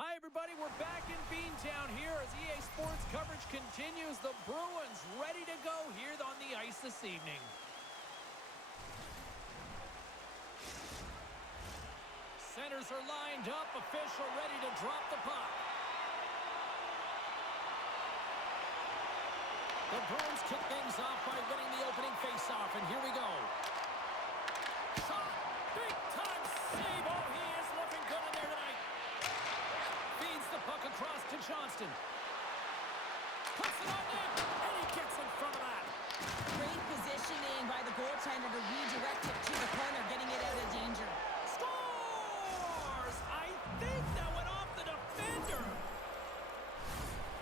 Hi, everybody. We're back in Beantown here as EA Sports coverage continues. The Bruins ready to go here on the ice this evening. Centers are lined up. Official ready to drop the puck. The Bruins kick things off by winning the opening faceoff, and here we go. Shot! Big-time save! Oh, he is looking good in there tonight. Feeds the puck across to Johnston. Puts it on net, and he gets in front of that. Great positioning by the goaltender to redirect it to the corner, getting it out of danger. Scores! I think that went off the defender.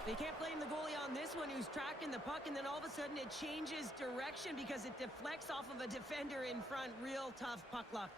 They can't blame the goalie on this one who's tracking the puck, and then all of a sudden it changes direction because it deflects off of a defender in front. Real tough puck luck.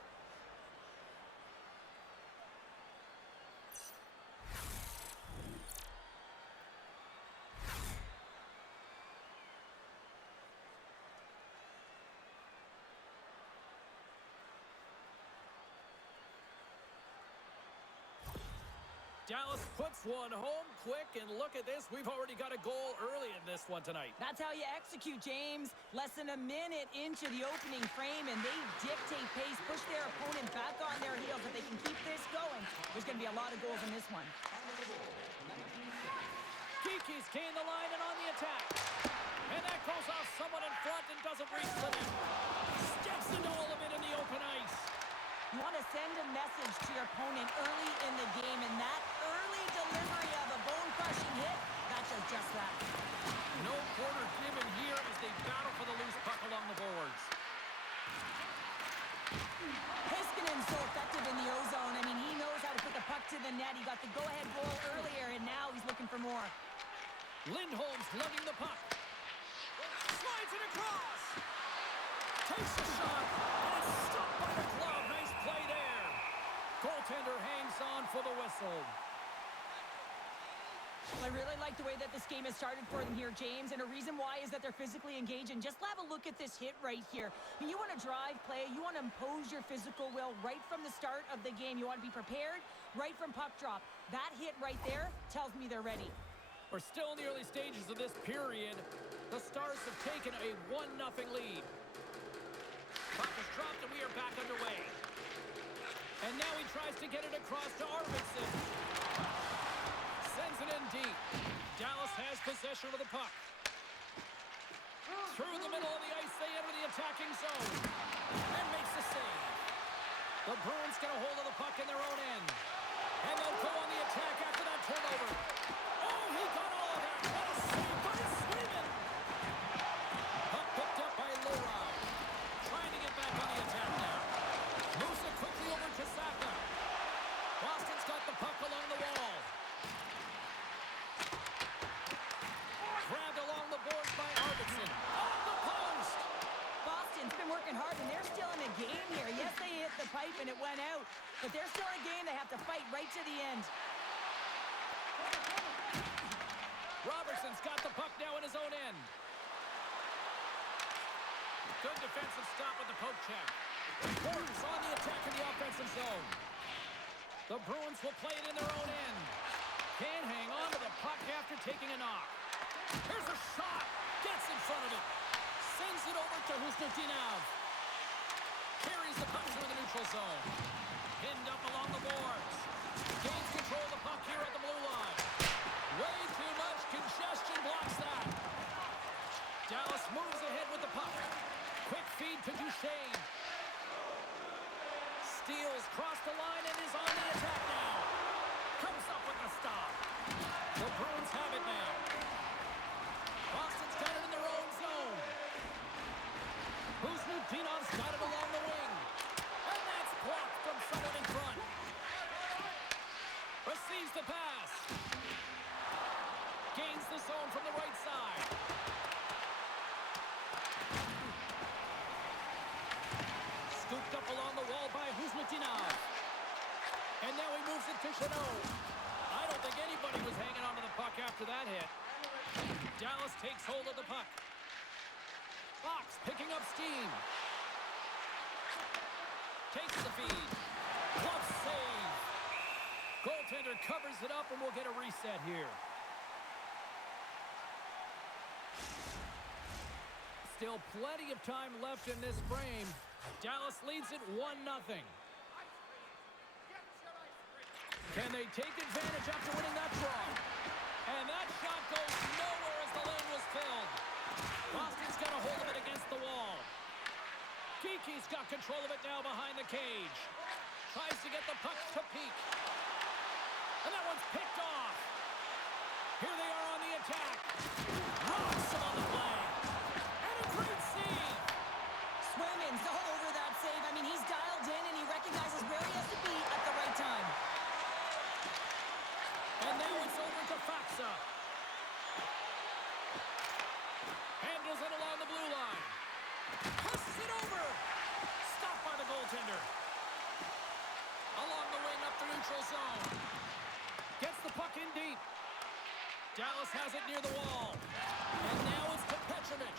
Dallas puts one home quick, and look at this. We've already got a goal early in this one tonight. That's how you execute, James. Less than a minute into the opening frame, and they dictate pace, push their opponent back on their heels. If they can keep this going, there's going to be a lot of goals in this one. Geeky's gained the line and on the attack. And that goes off someone in front and doesn't reach the net. Steps into all of it in the open ice. You want to send a message to your opponent early in the game, and that early delivery of a bone-crushing hit, that does just that. No quarter given here as they battle for the loose puck along the boards. Hiskinen's so effective in the O-zone. I mean, he knows how to put the puck to the net. He got the go-ahead goal earlier, and now he's looking for more. Lindholm's lugging the puck. Slides it across. Takes a shot, and it's stopped by the glove. Nice play there. Goaltender hangs on for the whistle. I really like the way that this game has started for them here, James, and a reason why is that they're physically engaged. And just have a look at this hit right here. I mean, you want to drive play, you want to impose your physical will right from the start of the game. You want to be prepared right from puck drop. That hit right there tells me they're ready. We're still in the early stages of this period. The Stars have taken a 1-0 lead. Puck is dropped and we are back underway. And now he tries to get it across to Arvidsson. Sends it in deep. Dallas has possession of the puck. Through the middle of the ice, they enter the attacking zone. And makes the save. The Bruins get a hold of the puck in their own end. And they'll go on the attack after that turnover. Oh, he got all of that. What a save by Sweden. Puck picked up by Lorod. Trying to get back on the attack now. Moves it quickly over to Saka. Boston's got the puck along the wall. Grabbed along the boards by Arvidsson. On the post! Boston's been working hard, and they're still in a game here. Yes, they hit the pipe and it went out, but they're still in a game. They have to fight right to the end. Robertson's got the puck now in his own end. Good defensive stop with the poke check. Horton's on the attack in the offensive zone. The Bruins will play it in their own end. Can't hang on to the puck after taking a knock. Here's a shot. Gets in front of it. Sends it over to Husnutinov. Carries the puck through the neutral zone. Pinned up along the boards. Gains control of the puck here at the blue line. Way too much congestion blocks that. Dallas moves ahead with the puck. Quick feed to Duchesne. Steals across the line and is on the attack now. Comes up with a stop. The Bruins have it now. Boston's got it in their own zone. Husnutinov's got it along the wing. And that's blocked from someone in front. Receives the pass. Gains the zone from the right side. Scooped up along the wall by Husnutinov. And now he moves it to Chanot. I don't think anybody was hanging onto the puck after that hit. Dallas takes hold of the puck. Fox picking up steam. Takes the feed. Glove save. Goaltender covers it up, and we'll get a reset here. Still plenty of time left in this frame. Dallas leads it 1-0. Can they take advantage after winning that draw? And that shot goes nowhere as the lane was filled. Boston's got a hold of it against the wall. Geeky's got control of it now behind the cage. Tries to get the puck to peak. And that one's picked off. Here they are on the attack. Rocks him on the play. And a great save. Swimman's all over that save. I mean, he's dialed in and he recognizes where he has to be at the right time. And now it's over to Faxa. Handles it along the blue line. Passes it over. Stopped by the goaltender. Along the wing up the neutral zone. Gets the puck in deep. Dallas has it near the wall. And now it's to Petrovic.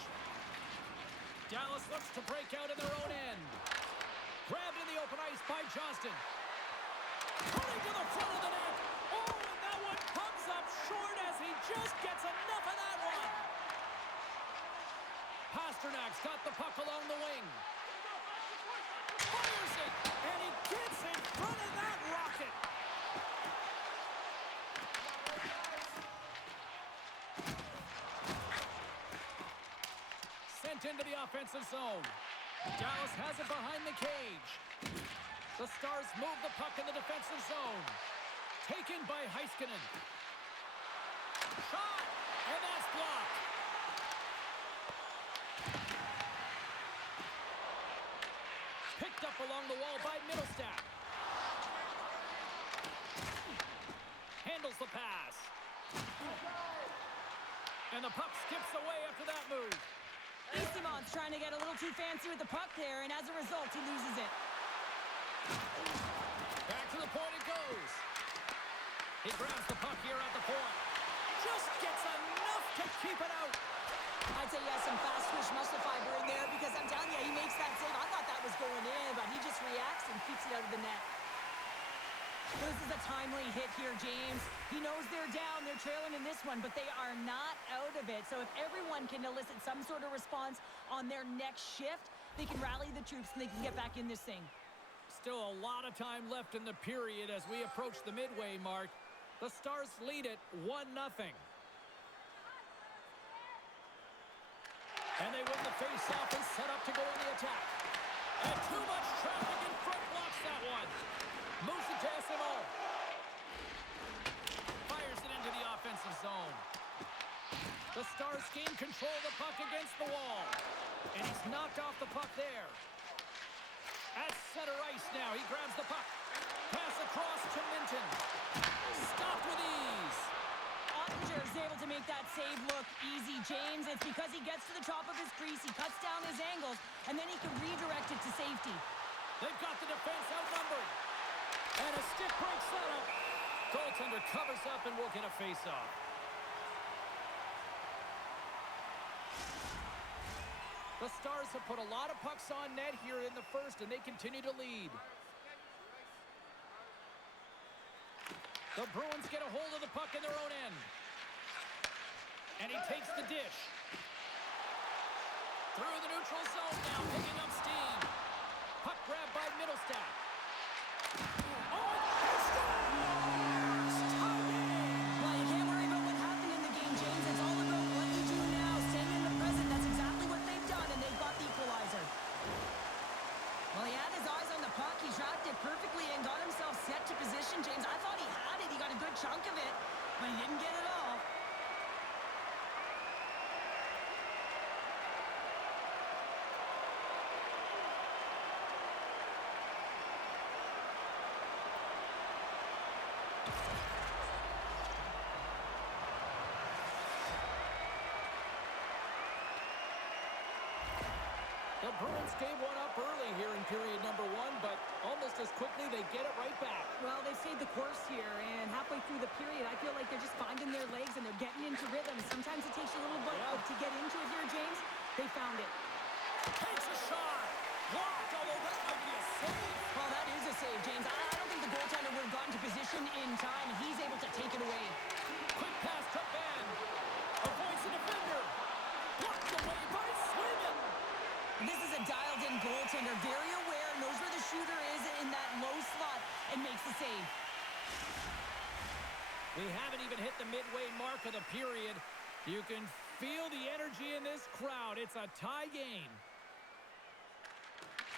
Dallas looks to break out in their own end. Grabbed in the open ice by Johnston. Running to the front of the net. Oh, and that one comes up short as he just gets enough of that one. Pasternak's got the puck along the wing. Fires it, and he gets in front of that rocket. Sent into the offensive zone. Dallas has it behind the cage. The Stars move the puck in the defensive zone. Taken by Heiskanen. Shot, and that's blocked. Picked up along the wall by Middlestat. Handles the pass. And the puck skips away after that move. Easymont's trying to get a little too fancy with the puck there, and as a result, he loses it. Back to the point it goes. He grabs the puck here at the point. Just gets enough to keep it out. I'd say he has some fast twitch muscle fiber in there because I'm telling you, he makes that save. I thought that was going in, but he just reacts and keeps it out of the net. This is a timely hit here, James. He knows they're down, they're trailing in this one, but they are not out of it. So if everyone can elicit some sort of response on their next shift, they can rally the troops and they can get back in this thing. Still a lot of time left in the period as we approach the midway mark. The Stars lead it 1-0. And they win the face-off and set up to go on the attack. And too much traffic in front blocks that one. Moves it to SMO. Fires it into the offensive zone. The Stars gain control of the puck against the wall. And he's knocked off the puck there. At center ice now, he grabs the puck. Pass across to Minton. Stopped with ease. Ottinger is able to make that save look easy, James. It's because he gets to the top of his crease, he cuts down his angles, and then he can redirect it to safety. They've got the defense outnumbered. And a stick breaks that up. Goaltender covers up and we'll get a face-off. The Stars have put a lot of pucks on net here in the first, and they continue to lead. The Bruins get a hold of the puck in their own end. And he takes the dish. Through the neutral zone now, picking up steam. Puck grab by Middlestat. Oh, it's scores! Well, you can't worry about what happened in the game, James. It's all about what you do now, staying in the present. That's exactly what they've done, and they've got the equalizer. Well, he had his eyes on the puck. He tracked it perfectly and got himself set to position, James. I thought he had it. He got a good chunk of it, but he didn't get it all. The Bruins gave one up early here in period number one, but almost as quickly they get it right back. Well, they stayed the course here, and halfway through the period, I feel like they're just finding their legs and they're getting into rhythm. Sometimes it takes a little bit to get into it here, James. They found it. Takes a shot. Blocked, although that might be a save. Well, that is a save, James. I don't think the goaltender would have gotten to position in We haven't even hit the midway mark of the period. You can feel the energy in this crowd. It's a tie game.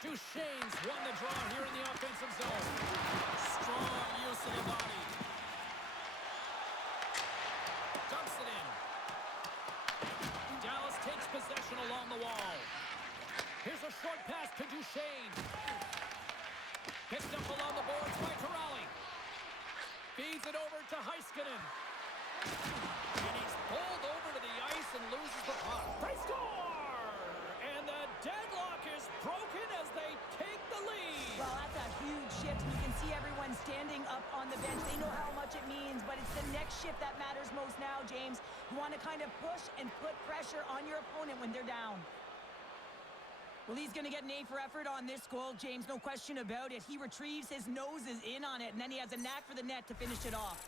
Duchesne's won the draw here in the offensive zone. Strong use of the body. Dumps it in. Dallas takes possession along the wall. Here's a short pass to Duchesne. Picked up along the boards by Corrali. Feeds it over to Heiskanen. And he's pulled over to the ice and loses the puck. They score! And the deadlock is broken as they take the lead. Well, that's a huge shift. You can see everyone standing up on the bench. They know how much it means, but it's the next shift that matters most now, James. You want to kind of push and put pressure on your opponent when they're down. Well, he's going to get an A for effort on this goal, James. No question about it. He retrieves his nose is in on it, and then he has a knack for the net to finish it off.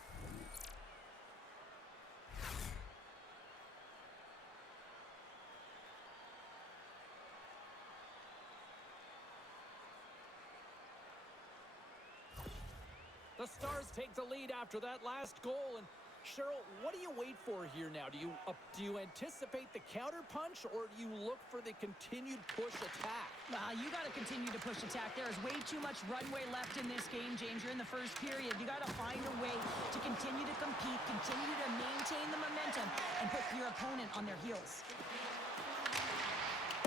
The Stars take the lead after that last goal. And Cheryl, what do you wait for here now? Do you anticipate the counterpunch, or do you look for the continued push attack? Well, you got to continue to push attack. There is way too much runway left in this game, James. You're in the first period. You got to find a way to continue to compete, continue to maintain the momentum, and put your opponent on their heels.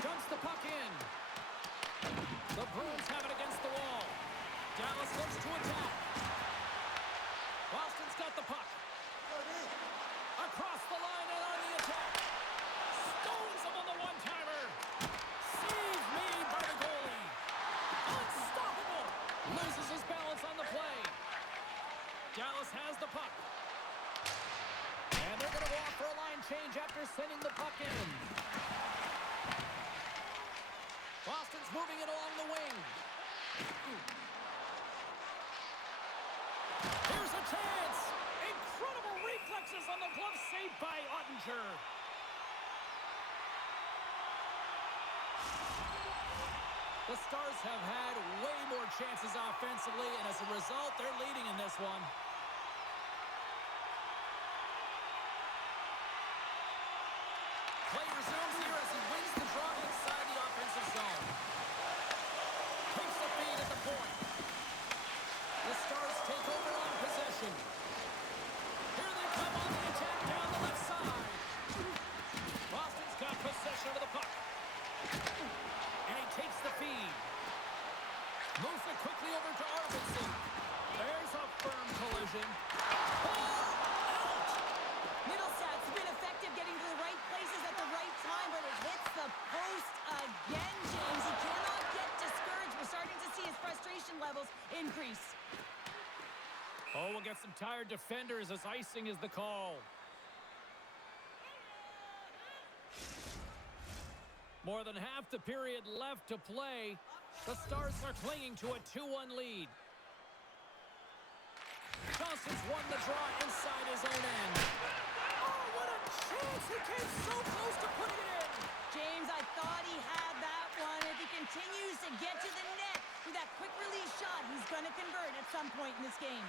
Dumps the puck in. The Bruins have it against the wall. Dallas looks to attack. Boston's got the puck. Across the line and on the attack. Stones him on the one-timer. Save made by the goalie. Unstoppable. Loses his balance on the play. Dallas has the puck. And they're going to walk for a line change after sending the puck in. Boston's moving it along the wing. Here's a chance. Incredible reflexes on the glove save by Ottinger. The Stars have had way more chances offensively, and as a result, they're leading in this one. Play resumes here as he wins the draw inside the offensive zone. Takes the feed at the point. The Stars take over on possession. Here they come on the attack down the left side. Boston's got possession of the puck. And he takes the feed. Moves it quickly over to Arvidsson. There's a firm collision. Ball out! Middlestat's been effective getting to the right places at the right time, but it hits the post again, James. He cannot get discouraged. We're starting to see his frustration levels increase. Oh, we'll get some tired defenders as icing is the call. More than half the period left to play. The Stars are clinging to a 2-1 lead. Johnson's won the draw inside his own end. Oh, what a chance! He came so close to putting it in. James, I thought he had that one. If he continues to get to the net with that quick release shot, he's going to convert at some point in this game.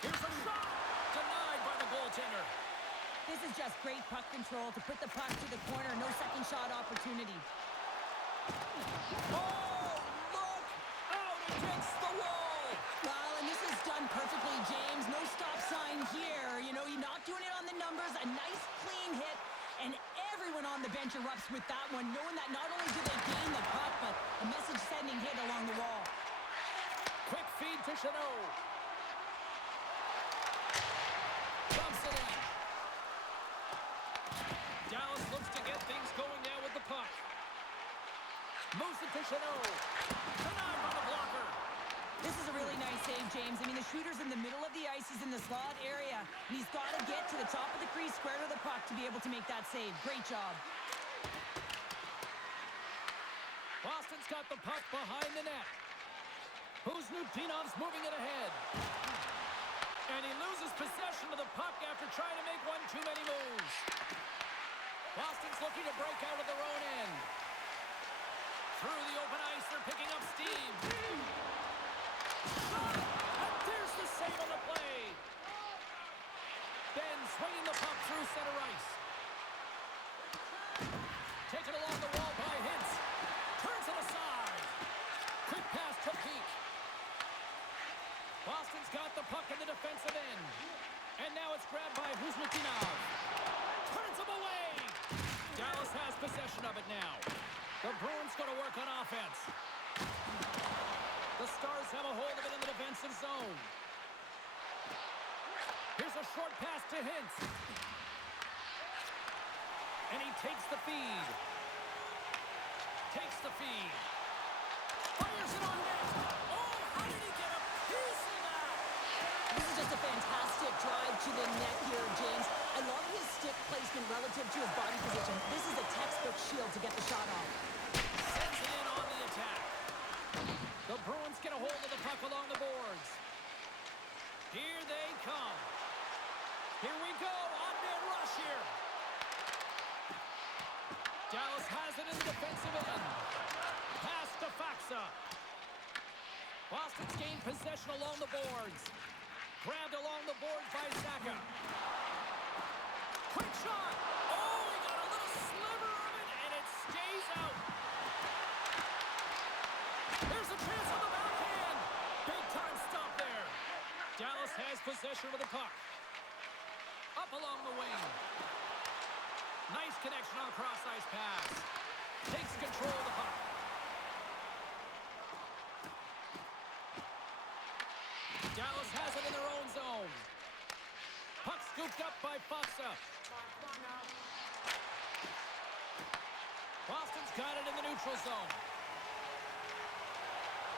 Here's a shot! Denied by the goaltender. This is just great puck control to put the puck to the corner. No second shot opportunity. Oh, look! Out against the wall! Well, and this is done perfectly, James. No stop sign here. You know, you're not doing it on the numbers. A nice, clean hit. And everyone on the bench erupts with that one, knowing that not only do they gain the puck, but a message-sending hit along the wall. Quick feed to Chanot. Dumps it in. Dallas looks to get things going now with the puck. Moves it to Chanot. Denied by the blocker. This is a really nice save, James. I mean, the shooter's in the middle of the ice. He's in the slot area. And he's got to get to the top of the crease, square to the puck, to be able to make that save. Great job. Boston's got the puck behind the net. Kuznipinov's moving it ahead. And he loses possession of the puck after trying to make one too many moves. Boston's looking to break out of their own end. Through the open ice, they're picking up steam. Shot! And there's the save on the play. got the puck in the defensive end. And now it's grabbed by Kuzmikinov. Turns him away. Dallas has possession of it now. The Bruins going to work on offense. The Stars have a hold of it in the defensive zone. Here's a short pass to Hintz. And he takes the feed. Takes the feed. Fires it on net. Oh, how did he get a piece of that? This is just a fantastic drive to the net here, James. I love his stick placement relative to his body position. This is a textbook shield to get the shot off. Sends it in on the attack. The Bruins get a hold of the puck along the boards. Here they come. Here we go. On-man rush here. Dallas has it in the defensive end. Pass to Faxa. Boston's gained possession along the boards. Grabbed along the boards by Saka. Quick shot. Oh, he got a little sliver of it, and it stays out. There's a chance on the backhand. Big time stop there. Dallas has possession of the puck. Up along the wing. Nice connection on a cross-ice pass. Takes control of the puck. Dallas has it in their own zone. Puck scooped up by Faxa. Boston's got it in the neutral zone.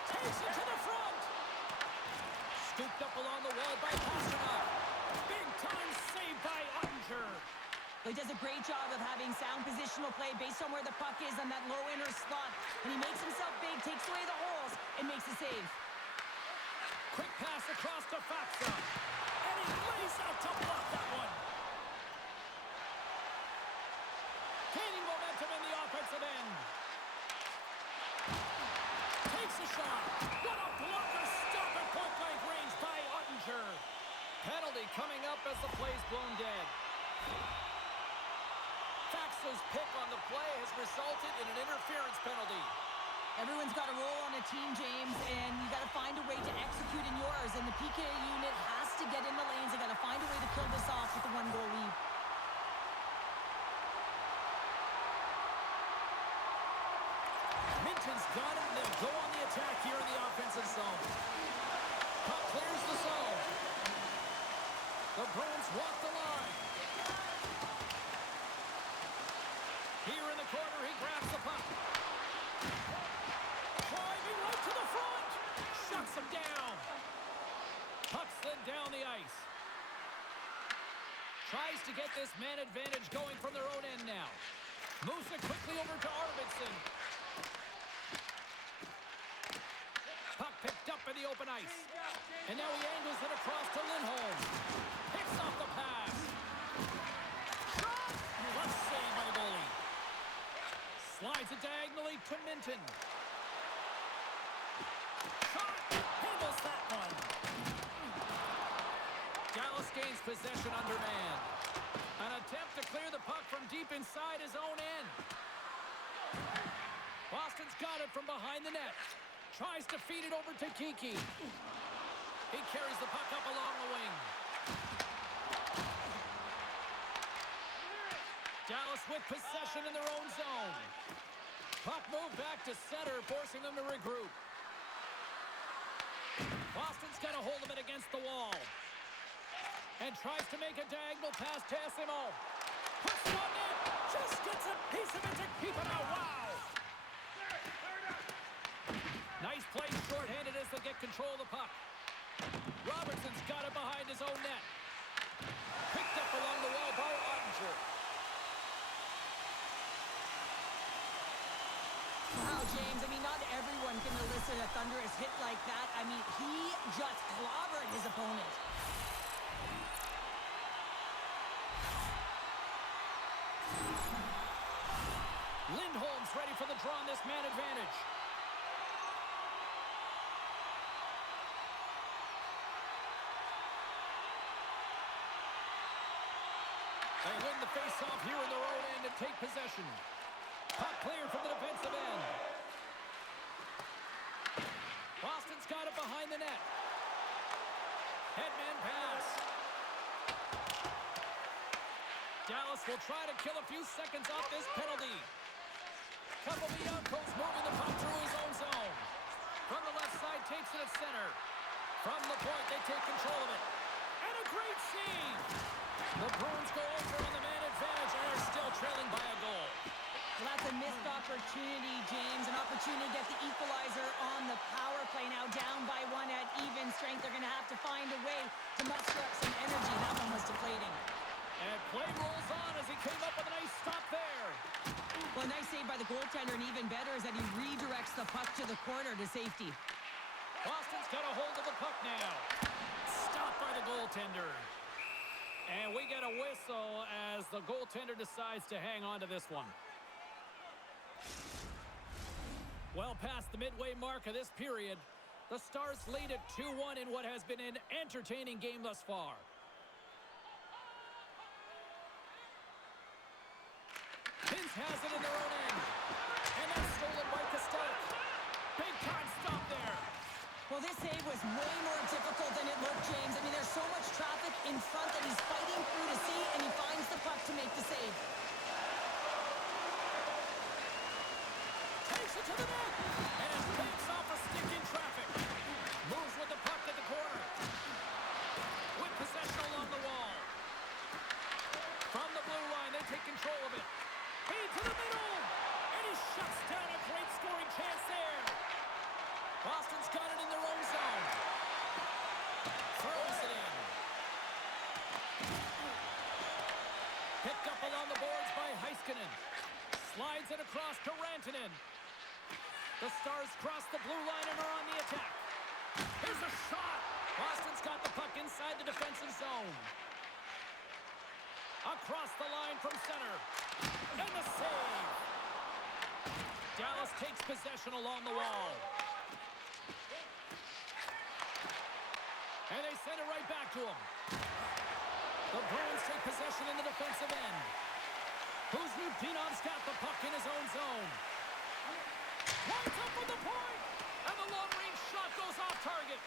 Takes it to the front. Scooped up along the wall by Pasternak. Big time save by Ottinger. He does a great job of having sound positional play based on where the puck is on that low inner slot. And he makes himself big, takes away the holes, and makes a save. Quick pass across to Faxa. And he lays out to block that one. Gaining momentum in the offensive end. Takes a shot. What a blocker. Stop at point-blank range by Ottinger. Penalty coming up as the play's blown dead. Faxa's pick on the play has resulted in an interference penalty. Everyone's got a role on a team, James, and you got to find a way to execute in yours. And the PK unit has to get in the lanes. They got to find a way to kill this off with a one-goal lead. Minton's got it, and they'll go on the attack here in the offensive zone. Puck clears the zone. The Bruins walk the line. Here in the corner, he grabs the puck. Driving right to the front. Shuts him down. Puck slid down the ice. Tries to get this man advantage going from their own end now. Moves it quickly over to Arvidsson. Puck picked up in the open ice. And now he angles it across to Lindholm. Picks off the pass. Shot! Plus save by the goalie. Slides it diagonally to Minton. Shot! Handles that one. Dallas gains possession under man. An attempt to clear the puck from deep inside his own end. Boston's got it from behind the net. Tries to feed it over to Kiki. He carries the puck up along the wing. Dallas with possession in their own zone. Puck moved back to center, forcing them to regroup. Boston's got a hold of it against the wall. And tries to make a diagonal pass to Esimo. Puts it on net. Just gets a piece of it to keep it out. Wow! Nice play shorthanded as they get control of the puck. Robertson's got it behind his own net. Picked up along the wall by Ottinger. Wow, James, I mean, not everyone can elicit a thunderous hit like that. I mean, he just clobbered his opponent. Lindholm's ready for the draw on this man advantage. They win the face-off here in their own end and take possession. Puck cleared from the defensive end. Boston's got it behind the net. Headman pass. Dallas will try to kill a few seconds off this penalty. Couple of Bianco's moving the puck through his own zone. From the left side, takes it at center. From the point, they take control of it. And a great save! The Bruins go over on the man advantage and are still trailing by a goal. Well, that's a missed opportunity, James. An opportunity to get the equalizer on the power play. Now down by one at even strength. They're going to have to find a way to muster up some energy. That one was deflating. And play rolls on as he came up with a nice stop there. Well, a nice save by the goaltender, and even better is that he redirects the puck to the corner to safety. Boston's got a hold of the puck now. Stopped by the goaltender. And we get a whistle as the goaltender decides to hang on to this one. Well past the midway mark of this period, the Stars lead at 2-1 in what has been an entertaining game thus far. Pins has it in their own end. And that's stolen by Costello. Big time stop there. Well, this save was way more difficult than it looked, James. I mean, there's so much traffic in front that he's fighting through to see, and he finds the puck to make the save. Takes it to the net. And banks off a stick in traffic. Moves with the puck at the corner. With possession along the wall. From the blue line, they take control of it. Feed to the middle. And he shuts down a great scoring chance there. Boston's got it in their own zone. Throws it in. Picked up along the boards by Heiskanen. Slides it across to Rantanen. The Stars cross the blue line and are on the attack. Here's a shot. Boston's got the puck inside the defensive zone. Across the line from center. And the save. Dallas takes possession along the wall. And they send it right back to him. The Bruins take possession in the defensive end. Kuznikov's got the puck in his own zone. Winds up from the point. And the long-range shot goes off target.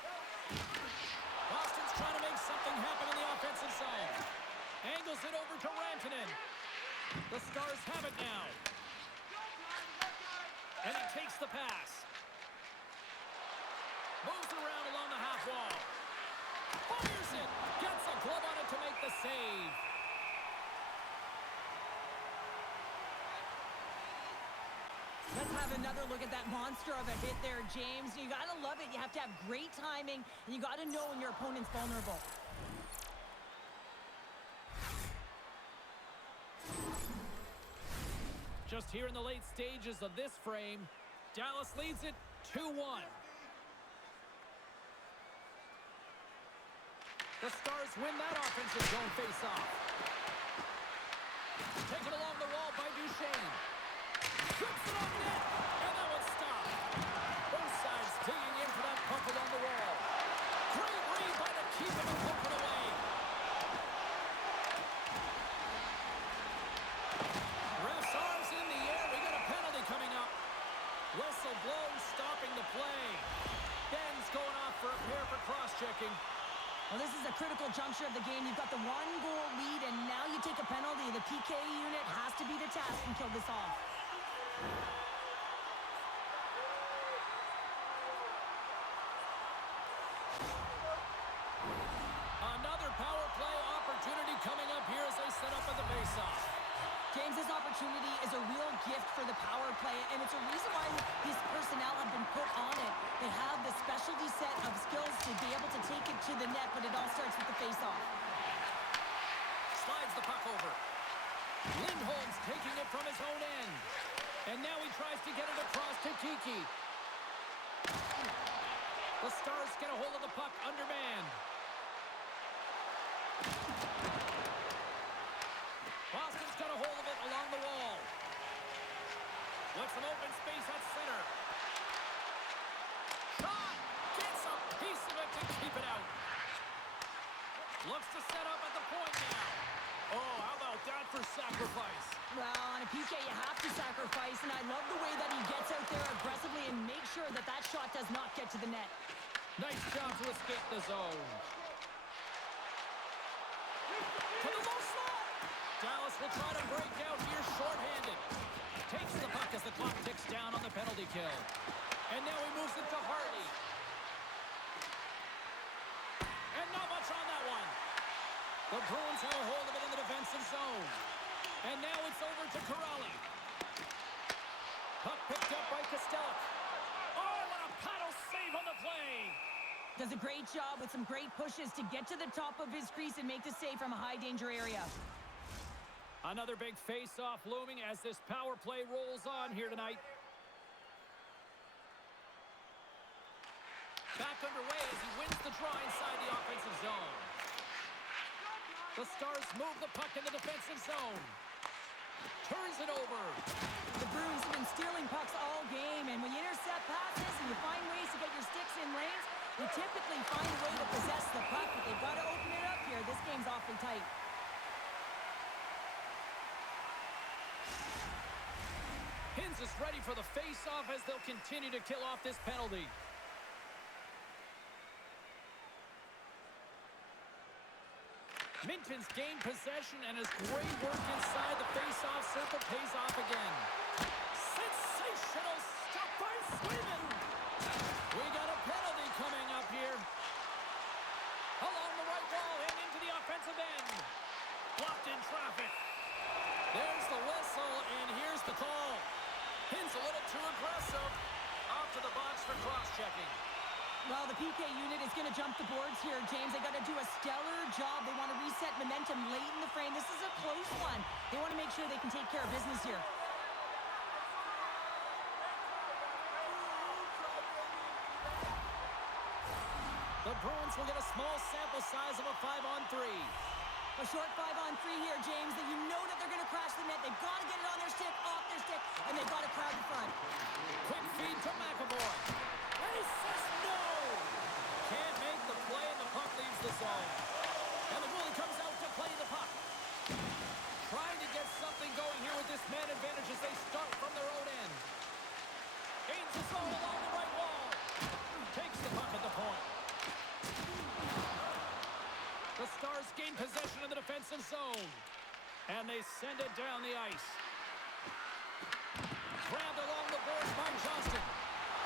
Boston's trying to make something happen in the offensive zone. Angles it over to Rantanen. The Stars have it now. And he takes the pass. Moves it around along the half wall. Fires it. Gets a glove on it to make the save. Let's have another look at that monster of a hit there, James. You got to love it. You have to have great timing, and you got to know when your opponent's vulnerable. Just here in the late stages of this frame, Dallas leads it 2-1. The Stars win that offensive zone face-off. Taken along the wall by Duchesne. Shoots it on net, and that one's stopped. Both sides digging in for that puck along the wall. Great read by the keeper to poke it away. Ref's arms in the air. We got a penalty coming up. Whistle blown, stopping the play. Ben's going off for a pair for cross-checking. Well, this is a critical juncture of the game. You've got the one-goal lead, and now you take a penalty. The PK unit has to be the task and kill this off. Another power play opportunity coming up here as they set up at the faceoff. James, this opportunity is a real gift for the power play, and it's a reason why these personnel have been put on it. They have the specialty set of skills to be able to take it to the net, but it all starts with the faceoff. Slides the puck over. Lindholm's taking it from his own end. And now he tries to get it across to Kiki. The Stars get a hold of the puck undermanned. Boston's got a hold of it along the wall. With some open space at center. Shot! Gets a piece of it to keep it out. Looks to set up at the point now. Oh, how about that for sacrifice? Well, on a PK, you have to sacrifice, and I love the way that he gets out there aggressively and makes sure that that shot does not get to the net. Nice job to escape the zone. To the low slot. Dallas will try to break out here shorthanded. Takes the puck as the clock ticks down on the penalty kill. And now he moves it to Hardy. And not much on that one. The Bruins have a hold of it in the defensive zone. And now it's over to Corrali. Puck picked up by Kostelic. Oh, what a paddle save on the play. Does a great job with some great pushes to get to the top of his crease and make the save from a high-danger area. Another big face-off looming as this power play rolls on here tonight. Back underway as he wins the draw inside the offensive zone. The Stars move the puck in the defensive zone. Turns it over. The Bruins have been stealing pucks all game, and when you intercept passes and you find ways to get your sticks in lanes, you typically find a way to possess the puck, but they've got to open it up here. This game's awfully tight. Hins is ready for the face-off as they'll continue to kill off this penalty. Minton's gained possession and his great work inside the face-off circle pays off again. Sensational stop by Sweden. We got a penalty coming up here. Along the right wall and into the offensive end. Blocked in traffic. There's the whistle, and here's the call. Hins a little too aggressive. Off to the box for cross-checking. Well, the PK unit is going to jump the boards here, James. They got to do a stellar job. They want to reset momentum late in the frame. This is a close one. They want to make sure they can take care of business here. The Bruins will get a small sample size of a 5-on-3. A short 5-on-3 here, James, that you know that they're going to crash the net. They've got to get it on their stick, off their stick, and they've got to crowd the front. Quick feed to McAvoy. And he says no! Can't make the play, and the puck leaves the zone. And the goalie comes out to play the puck. Trying to get something going here with this man advantage as they start from their own end. Gains the zone along the right wall. Takes the puck at the point. The Stars gain possession in the defensive zone. And they send it down the ice. Grabbed along the boards by Johnston.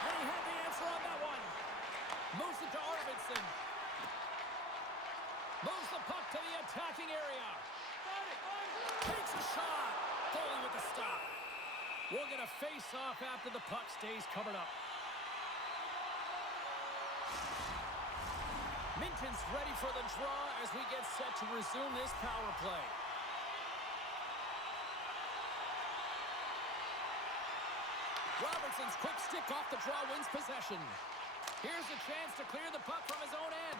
And he had the answer on that one. Moves it to Arvidsson. Moves the puck to the attacking area. Takes a shot. Goalie with the stop. We'll get a face-off after the puck stays covered up. Minton's ready for the draw as we get set to resume this power play. Robertson's quick stick off the draw wins possession. Here's a chance to clear the puck from his own end.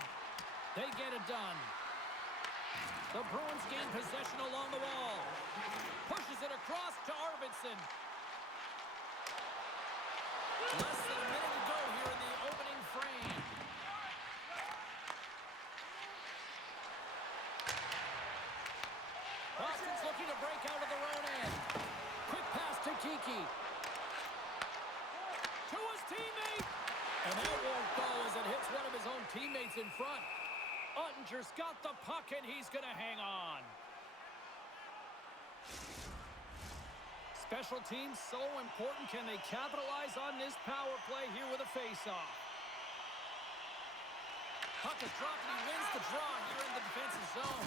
They get it done. The Bruins gain possession along the wall. Pushes it across to Arvidsson. Less than a minute to go here in the opening frame. Boston's looking to break out of their own end. Quick pass to Kiki. To his teammate. And that won't go as it hits one of his own teammates in front. Ottinger's got the puck and he's going to hang on. Special teams so important. Can they capitalize on this power play here with a face-off? Puck is dropped and he wins the draw here in the defensive zone.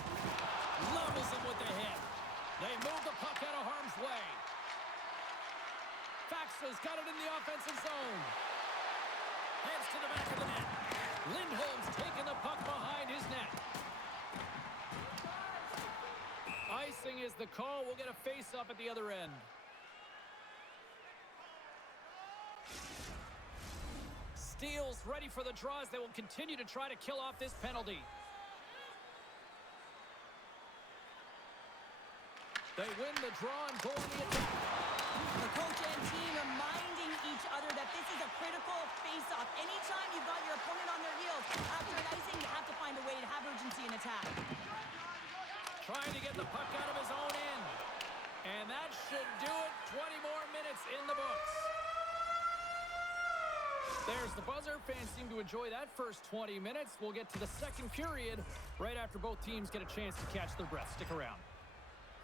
Levels him with the hit. They move the puck out of harm's way. Faxa's got it in the offensive zone. Heads to the back of the net. Lindholm's taking the puck behind his net. Icing is the call. We'll get a face-up at the other end. Steele's ready for the draws. They will continue to try to kill off this penalty. They win the draw and go on the attack. The coach and team reminding each other that this is a critical face-off. Anytime you've got your opponent on their heels, after an icing, you have to find a way to have urgency in attack. Trying to get the puck out of his own end. And that should do it. 20 more minutes in the books. There's the buzzer. Fans seem to enjoy that first 20 minutes. We'll get to the second period right after both teams get a chance to catch their breath. Stick around.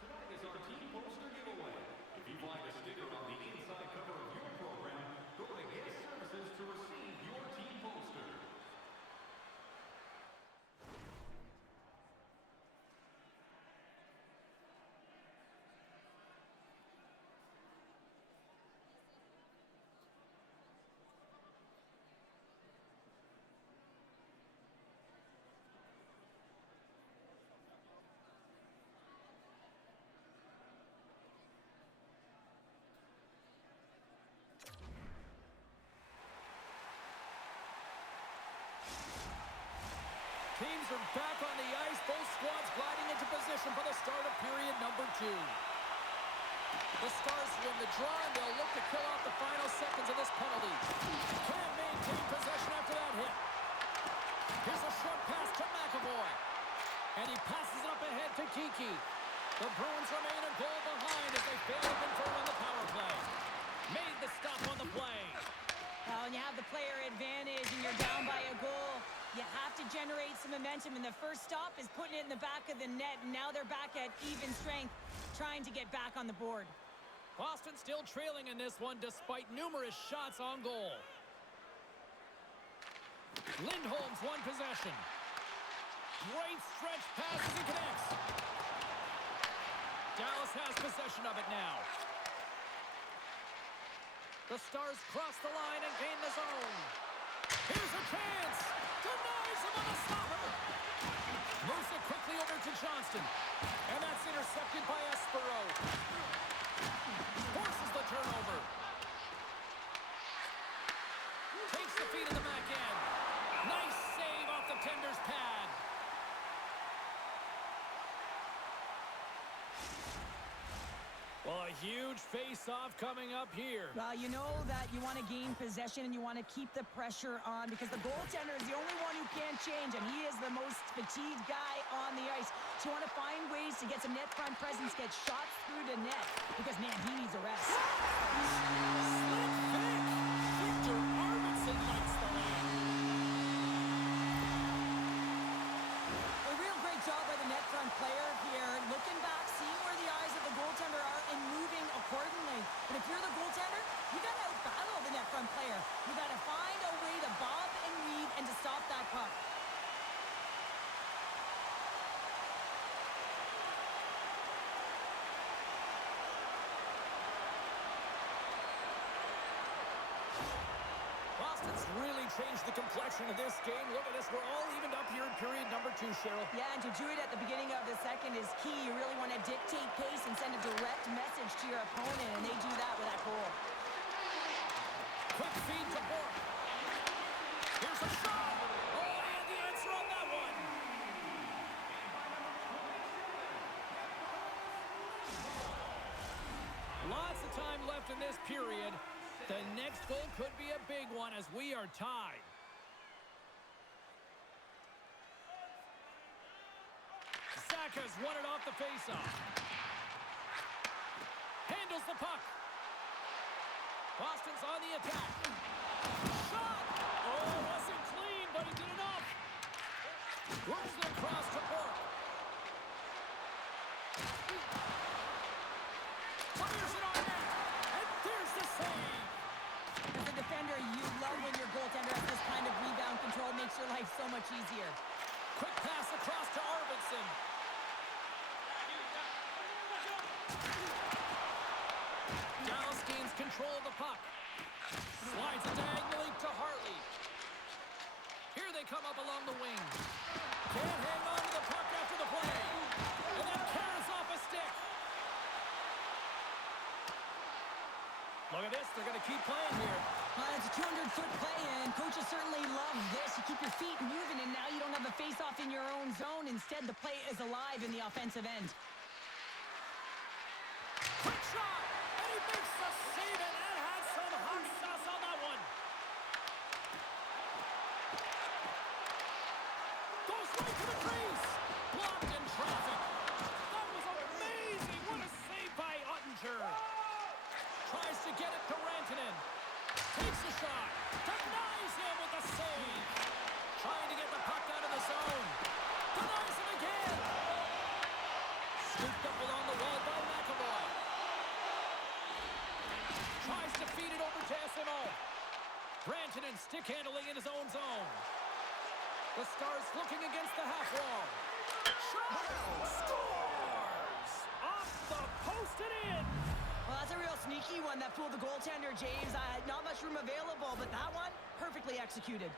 Tonight is our team poster giveaway. If you'd like a sticker on the inside cover of your program, go to Guest Services to receive your team poster. Teams are back on the ice. Both squads gliding into position for the start of period number 2. The Stars win the draw, and they'll look to kill off the final seconds of this penalty. Can't maintain possession after that hit. Here's a short pass to McAvoy. And he passes it up ahead to Kiki. The Bruins remain a goal behind as they fail to convert on the power play. Made the stop on the play. When you have the player advantage and you're down by a goal, you have to generate some momentum, and the first stop is putting it in the back of the net, and now they're back at even strength, trying to get back on the board. Boston still trailing in this one despite numerous shots on goal. Lindholm's won possession. Great stretch pass as he connects. Dallas has possession of it now. The Stars cross the line and gain the zone. Here's a chance. Denies him on the stopper. Moves it quickly over to Johnston. And that's intercepted by Espero. Forces the turnover. Takes the feed in the back end. Nice save off the tender's pad. Well, a huge face-off coming up here. Well, you know that you want to gain possession and you want to keep the pressure on because the goaltender is the only one who can't change, and he is the most fatigued guy on the ice. So you want to find ways to get some net front presence, get shots through the net because, man, he needs a rest. Slick pick. Victor Arvidsson lights the lead. A real great job by the net front player here, looking back, seeing where the eyes of the goaltender are and moving accordingly. But if you're the goaltender, you got to outbattle the net front player. You got to find a way to bob and weave and to stop that puck. Boston's really changed the complexion of this game. Look at this. We're all evened up here in period number 2, Cheryl. Yeah, and to do it at the beginning of the second is key. You really want to dictate pace and send a direct message to your opponent, and they do that with that goal. Quick feed to Bork. Here's a shot. Oh, and the answer on that one. Lots of time left in this period. The next goal could be a big one as we are tied. Saka's won it off the faceoff. Handles the puck. Boston's on the attack. Shot! Oh, wasn't clean, but he did enough. Works it across to Bork. Fires it on net. And there's the save. As a defender, you love when your goaltender has this kind of rebound control. It makes your life so much easier. Quick pass across to Arvidsson. Dallas gains control of the puck. Slides it diagonally to Hartley. Here they come up along the wing. Can't hang on to the puck after the play. And then carries off a stick. Look at this. They're going to keep playing here. It's a 200-foot play, and coaches certainly love this. You keep your feet moving, and now you don't have a face-off in your own zone. Instead, the play is alive in the offensive end. Quick shot! And he makes the save, and that has some hot sauce on that one. Goes right to the crease. Blocked in traffic. That was amazing. What a save by Ottinger. Tries to get it to Rantanen. Takes a shot. Denies him with the save. Trying to get the puck out of the zone. Denies him again. Scooped up along the wall by McAvoy. Tries to feed it over to SMO. Rantanen stick handling in his own zone. The Stars looking against the half wall. Shot! Scores! Off the post and in! Well, that's a real sneaky one that fooled the goaltender, James. Not much room available, but that one, perfectly executed.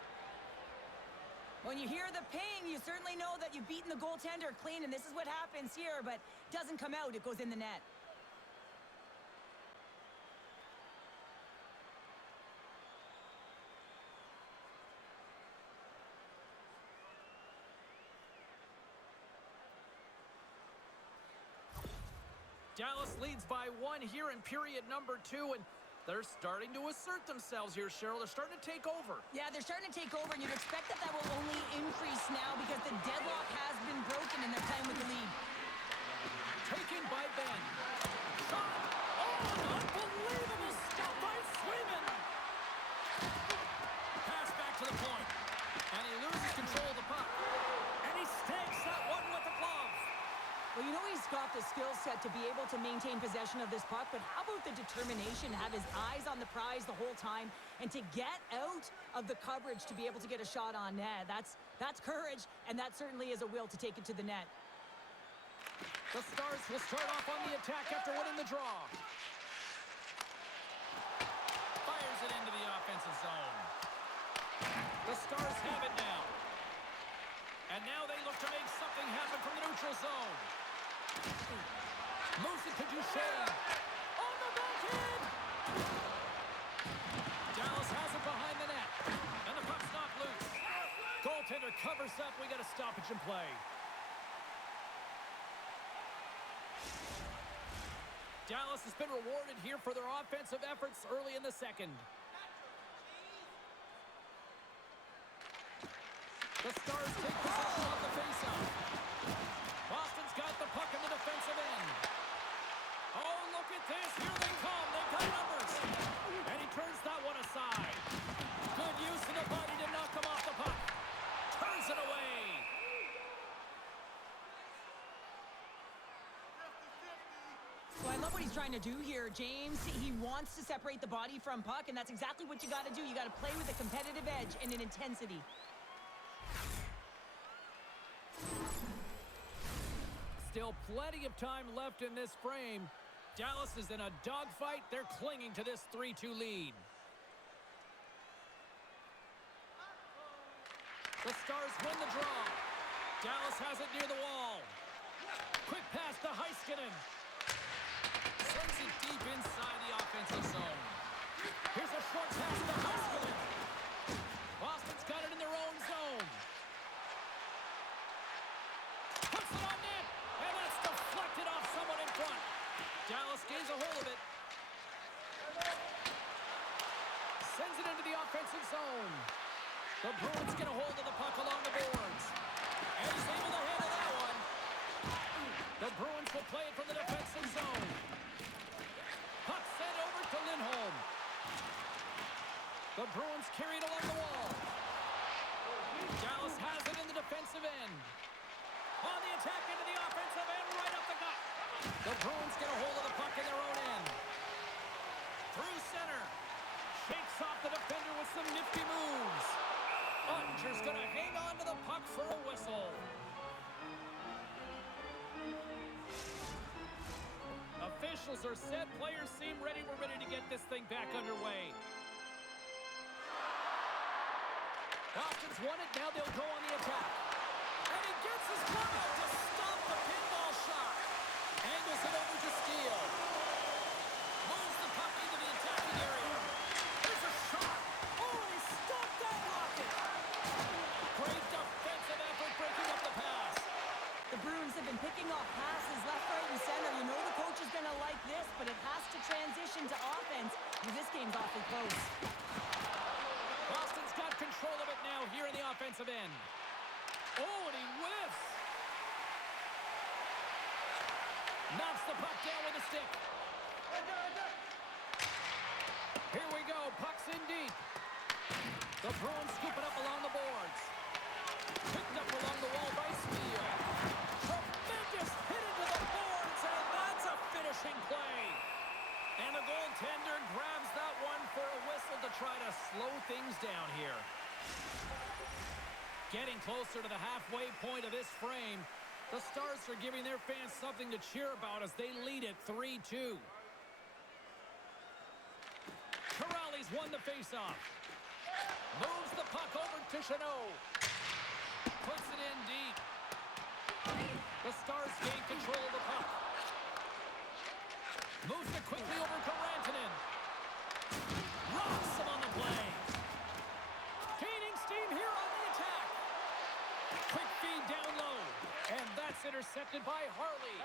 When you hear the ping, you certainly know that you've beaten the goaltender clean, and this is what happens here, but it doesn't come out. It goes in the net. Dallas leads by 1 here in period number 2, and they're starting to assert themselves here, Cheryl. They're starting to take over. Yeah, they're starting to take over, and you'd expect that that will only increase now because the deadlock has been broken and they're playing with the lead. Taken by Ben. Shot! Oh, an unbelievable stop by Swayman! Pass back to the point, and he loses control of the puck. And he stakes that one with the glove. Well, you know he's got the skill set to be able to maintain possession of this puck, but how about the determination to have his eyes on the prize the whole time and to get out of the coverage to be able to get a shot on net? That's courage, and that certainly is a will to take it to the net. The Stars will start off on the attack after winning the draw. Fires it into the offensive zone. The Stars have it now. And now they look to make something happen from the neutral zone. Moves it to Duchesne. On the backhand! Dallas has it behind the net. And the puck's knocked loose. Goaltender covers up. We got a stoppage in play. Dallas has been rewarded here for their offensive efforts early in the second. The Stars take possession of the faceoff. Boston's got the puck in the defensive end. Oh, look at this. Here they come. They've got numbers. And he turns that one aside. Good use of the body to knock him off the puck. Turns it away. So I love what he's trying to do here, James. He wants to separate the body from puck, and that's exactly what you got to do. You got to play with a competitive edge and an intensity. Still plenty of time left in this frame. Dallas is in a dogfight. They're clinging to this 3-2 lead. The Stars win the draw. Dallas has it near the wall. Quick pass to Heiskanen. Sends it deep inside the offensive zone. Here's a short pass to Heiskanen. Boston's got it in their own zone. Puts it on net. And that's deflected off someone in front. Dallas gains a hold of it. Sends it into the offensive zone. The Bruins get a hold of the puck along the boards. And he's able to handle that one. The Bruins will play it from the defensive zone. Puck sent over to Lindholm. The Bruins carry it along the wall. Dallas has it in the defensive end. On the attack into the offensive end, right up the gut. The Bruins get a hold of the puck in their own end. Through center. Shakes off the defender with some nifty moves. Ottinger's going to hang on to the puck for a whistle. Officials are set. Players seem ready. We're ready to get this thing back underway. Boston's won it. Now they'll go on the attack. And he gets his glove out to stop the pinball shot. Angles it over to Steele. Moves the puck into the attacking area. There's a shot. Oh, he stopped that rocket. Great defensive effort breaking up the pass. The Bruins have been picking off passes left, right, and center. You know the coach is going to like this, but it has to transition to offense. This game's awfully close. Boston's got control of it now here in the offensive end. Oh, and he whiffs. Knocks the puck down with a stick. Here we go. Puck's in deep. The Bruins scoop it up along the boards. Picked up along the wall by Steele. Tremendous hit into the boards, and that's a finishing play. And the goaltender grabs that one for a whistle to try to slow things down here. Getting closer to the halfway point of this frame, the Stars are giving their fans something to cheer about as they lead it 3-2. Corrali's won the faceoff. Moves the puck over to Chanot. Puts it in deep. The Stars gain control of the puck. Moves it quickly over to Rantanen. Rocks him on the play. Gaining steam here on the attack. Quick feed down low. And that's intercepted by Harley.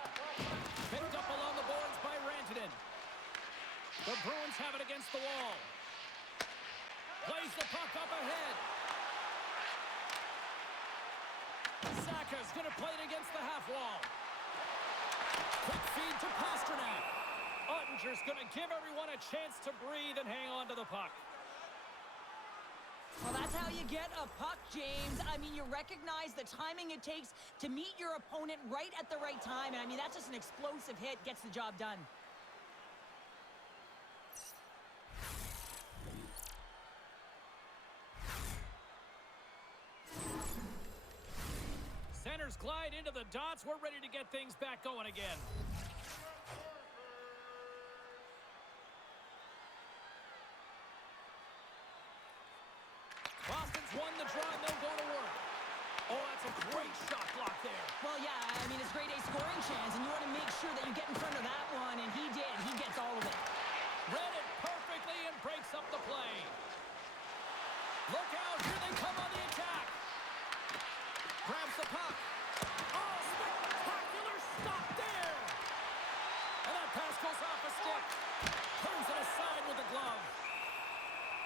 Picked up along the boards by Rantanen. The Bruins have it against the wall. Plays the puck up ahead. Saka's going to play it against the half wall. Quick feed to Pasternak. Ottinger's going to give everyone a chance to breathe and hang on to the puck. Well, that's how you get a puck, James. I mean, you recognize the timing it takes to meet your opponent right at the right time. And I mean, that's just an explosive hit, gets the job done. Centers glide into the dots. We're ready to get things back going again. Boston's won the draw and they'll go to work. Oh, that's a great shot block there. Well, yeah, I mean, it's grade A scoring chance, and you want to make sure that you get in front of that one, and he did. He gets all of it. Read it perfectly and breaks up the play. Look out, here they come on the attack. Grabs the puck. Oh, spectacular stop there. And that pass goes off a stick. Turns it aside with the glove.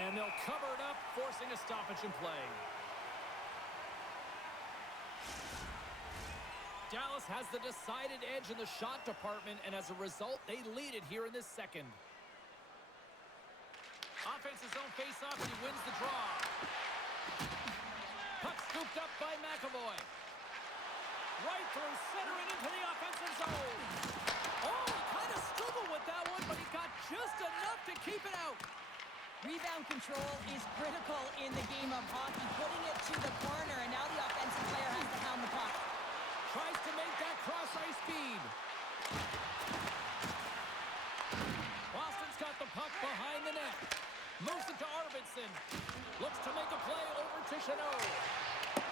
And they'll cover it up, forcing a stoppage in play. Dallas has the decided edge in the shot department, and as a result, they lead it here in this second. Offense's own face-off, and he wins the draw. Puck scooped up by McAvoy. Right through center and into the offensive zone. Oh, he kind of struggled with that one, but he got just enough to keep it out. Rebound control is critical in the game of hockey. Putting it to the corner, and now the offensive player has to hound the puck. Tries to make that cross-ice feed. Boston's got the puck behind the net. Moves it to Arvidsson. Looks to make a play over to Chanot.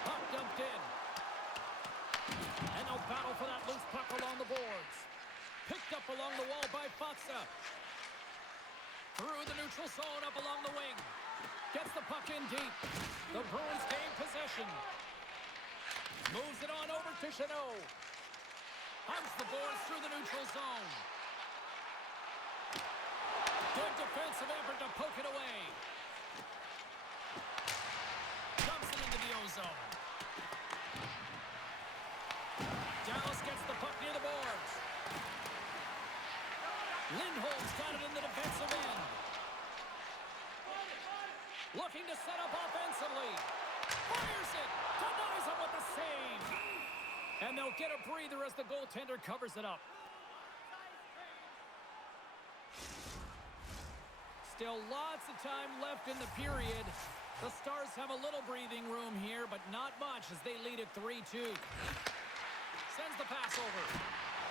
Puck dumped in. And they'll battle for that loose puck along the boards. Picked up along the wall by Faksa. Through the neutral zone up along the wing. Gets the puck in deep. The Bruins gain possession. Moves it on over to Chanot. Hunts the boards through the neutral zone. Good defensive effort to poke it away. Dumps it into the O-zone. Dallas gets the puck near the boards. Lindholm's got it in the defensive end. Looking to set up offensively. Fires it. Denies him with the save. And they'll get a breather as the goaltender covers it up. Still lots of time left in the period. The Stars have a little breathing room here, but not much as they lead at 3-2. Sends the pass over.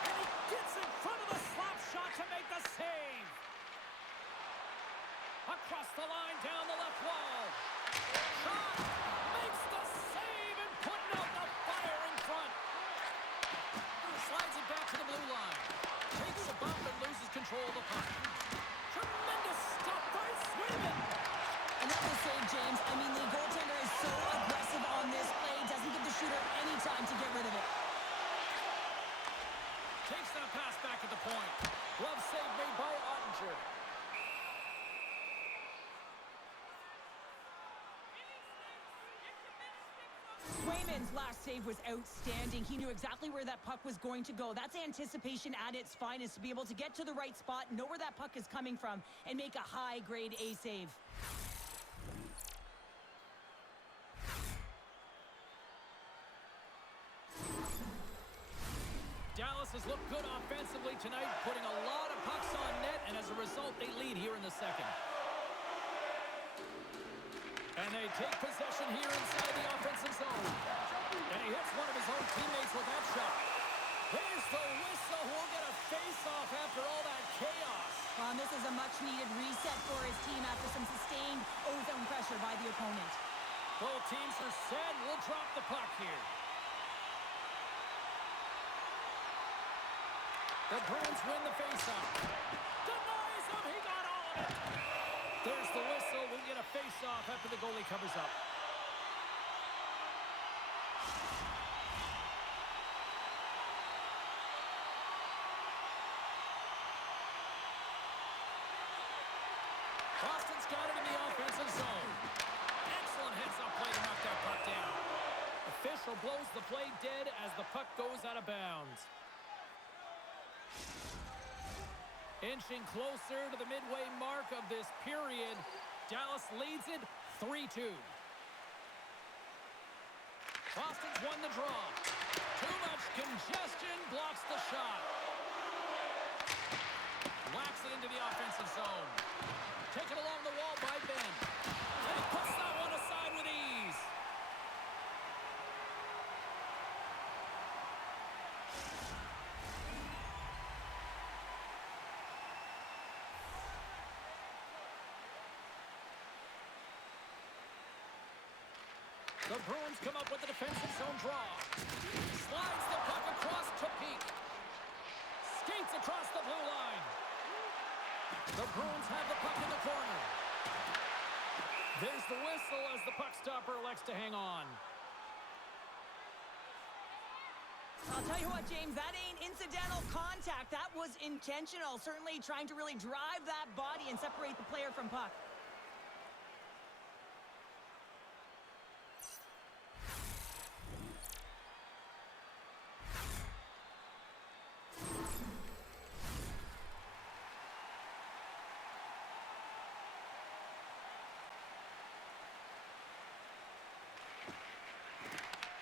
And he gets in front of the slap shot to make the save. Across the line, down the left wall. Shot makes the save and putting out the fire in front. Slides it back to the blue line. Takes a bump and loses control of the puck. Tremendous stop by Swayman. And that was save, James. I mean, the goaltender is so aggressive on this play. Doesn't give the shooter any time to get rid of it. Takes that pass back at the point. Glove save made by Ottinger. Swayman's last save was outstanding. He knew exactly where that puck was going to go. That's anticipation at its finest, to be able to get to the right spot, know where that puck is coming from, and make a high-grade A save. Dallas has looked good offensively tonight, putting a lot of pucks on net, and as a result, they lead here in the second. And they take possession here inside the offensive zone. And he hits one of his own teammates with that shot. There's the whistle. We'll get a face-off after all that chaos. Well, this is a much-needed reset for his team after some sustained ozone pressure by the opponent. Both teams are set. We'll drop the puck here. The Bruins win the face-off. Denies him. He got all of it. There's the whistle. We'll get a face-off after the goalie covers up. Boston's got it in the offensive zone. Excellent heads-up play to knock that puck down. Official blows the play dead as the puck goes out of bounds. Inching closer to the midway mark of this period, Dallas leads it 3-2. Boston's won the draw. Too much congestion blocks the shot. Whacks it into the offensive zone. Taken along the wall by Ben. And he puts that one aside with ease. The Bruins come up with the defensive zone draw. Slides the puck across to Peak. Skates across the blue line. The Bruins have the puck in the corner. There's the whistle as the puck stopper elects to hang on. I'll tell you what, James, that ain't incidental contact. That was intentional. Certainly trying to really drive that body and separate the player from puck.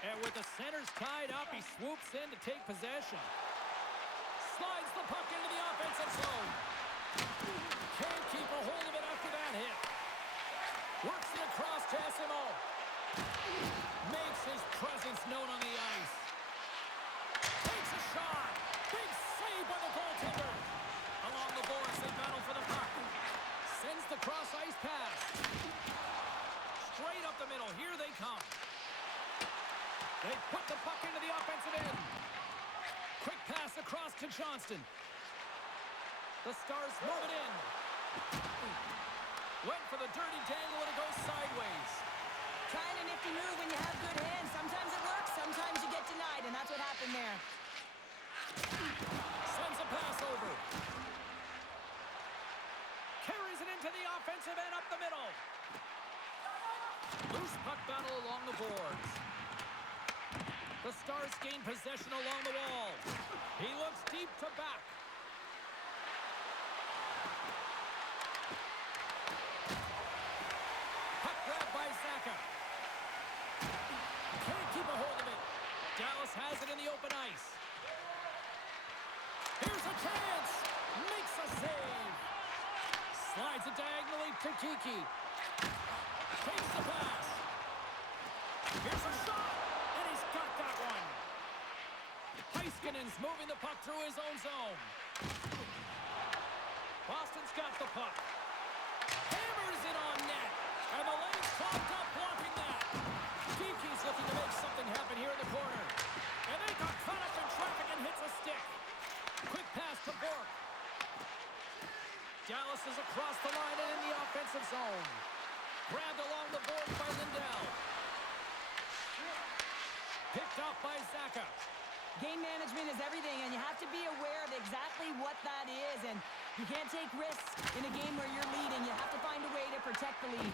And with the centers tied up, he swoops in to take possession. Slides the puck into the offensive zone. Can't keep a hold of it after that hit. Works it across to SMO. Makes his presence known on the ice. Takes a shot. Big save by the goaltender. Along the boards, they battle for the puck. Sends the cross-ice pass. Straight up the middle. Here they come. They put the puck into the offensive end. Quick pass across to Johnston. The Stars move it in. Went for the dirty dangle and it goes sideways. Kind of nifty move when you have good hands. Sometimes it works, sometimes you get denied, and that's what happened there. Sends a pass over. Carries it into the offensive end up the middle. Loose puck battle along the boards. The Stars gain possession along the wall. He looks deep to back. Puck grab by Zacha. Can't keep a hold of it. Dallas has it in the open ice. Here's a chance. Makes a save. Slides it diagonally to Kiki. Takes the pass. Here's a shot. Got that one. Heiskanen's moving the puck through his own zone. Boston's got the puck. Hammers it on net. And the lane's clogged up blocking that. Kiki's looking to make something happen here in the corner. And they got caught up in traffic and hits a stick. Quick pass to Bork. Dallas is across the line and in the offensive zone. Grabbed along the boards by Lindell. Picked off by Zacha. Game management is everything, and you have to be aware of exactly what that is. And you can't take risks in a game where you're leading. You have to find a way to protect the lead.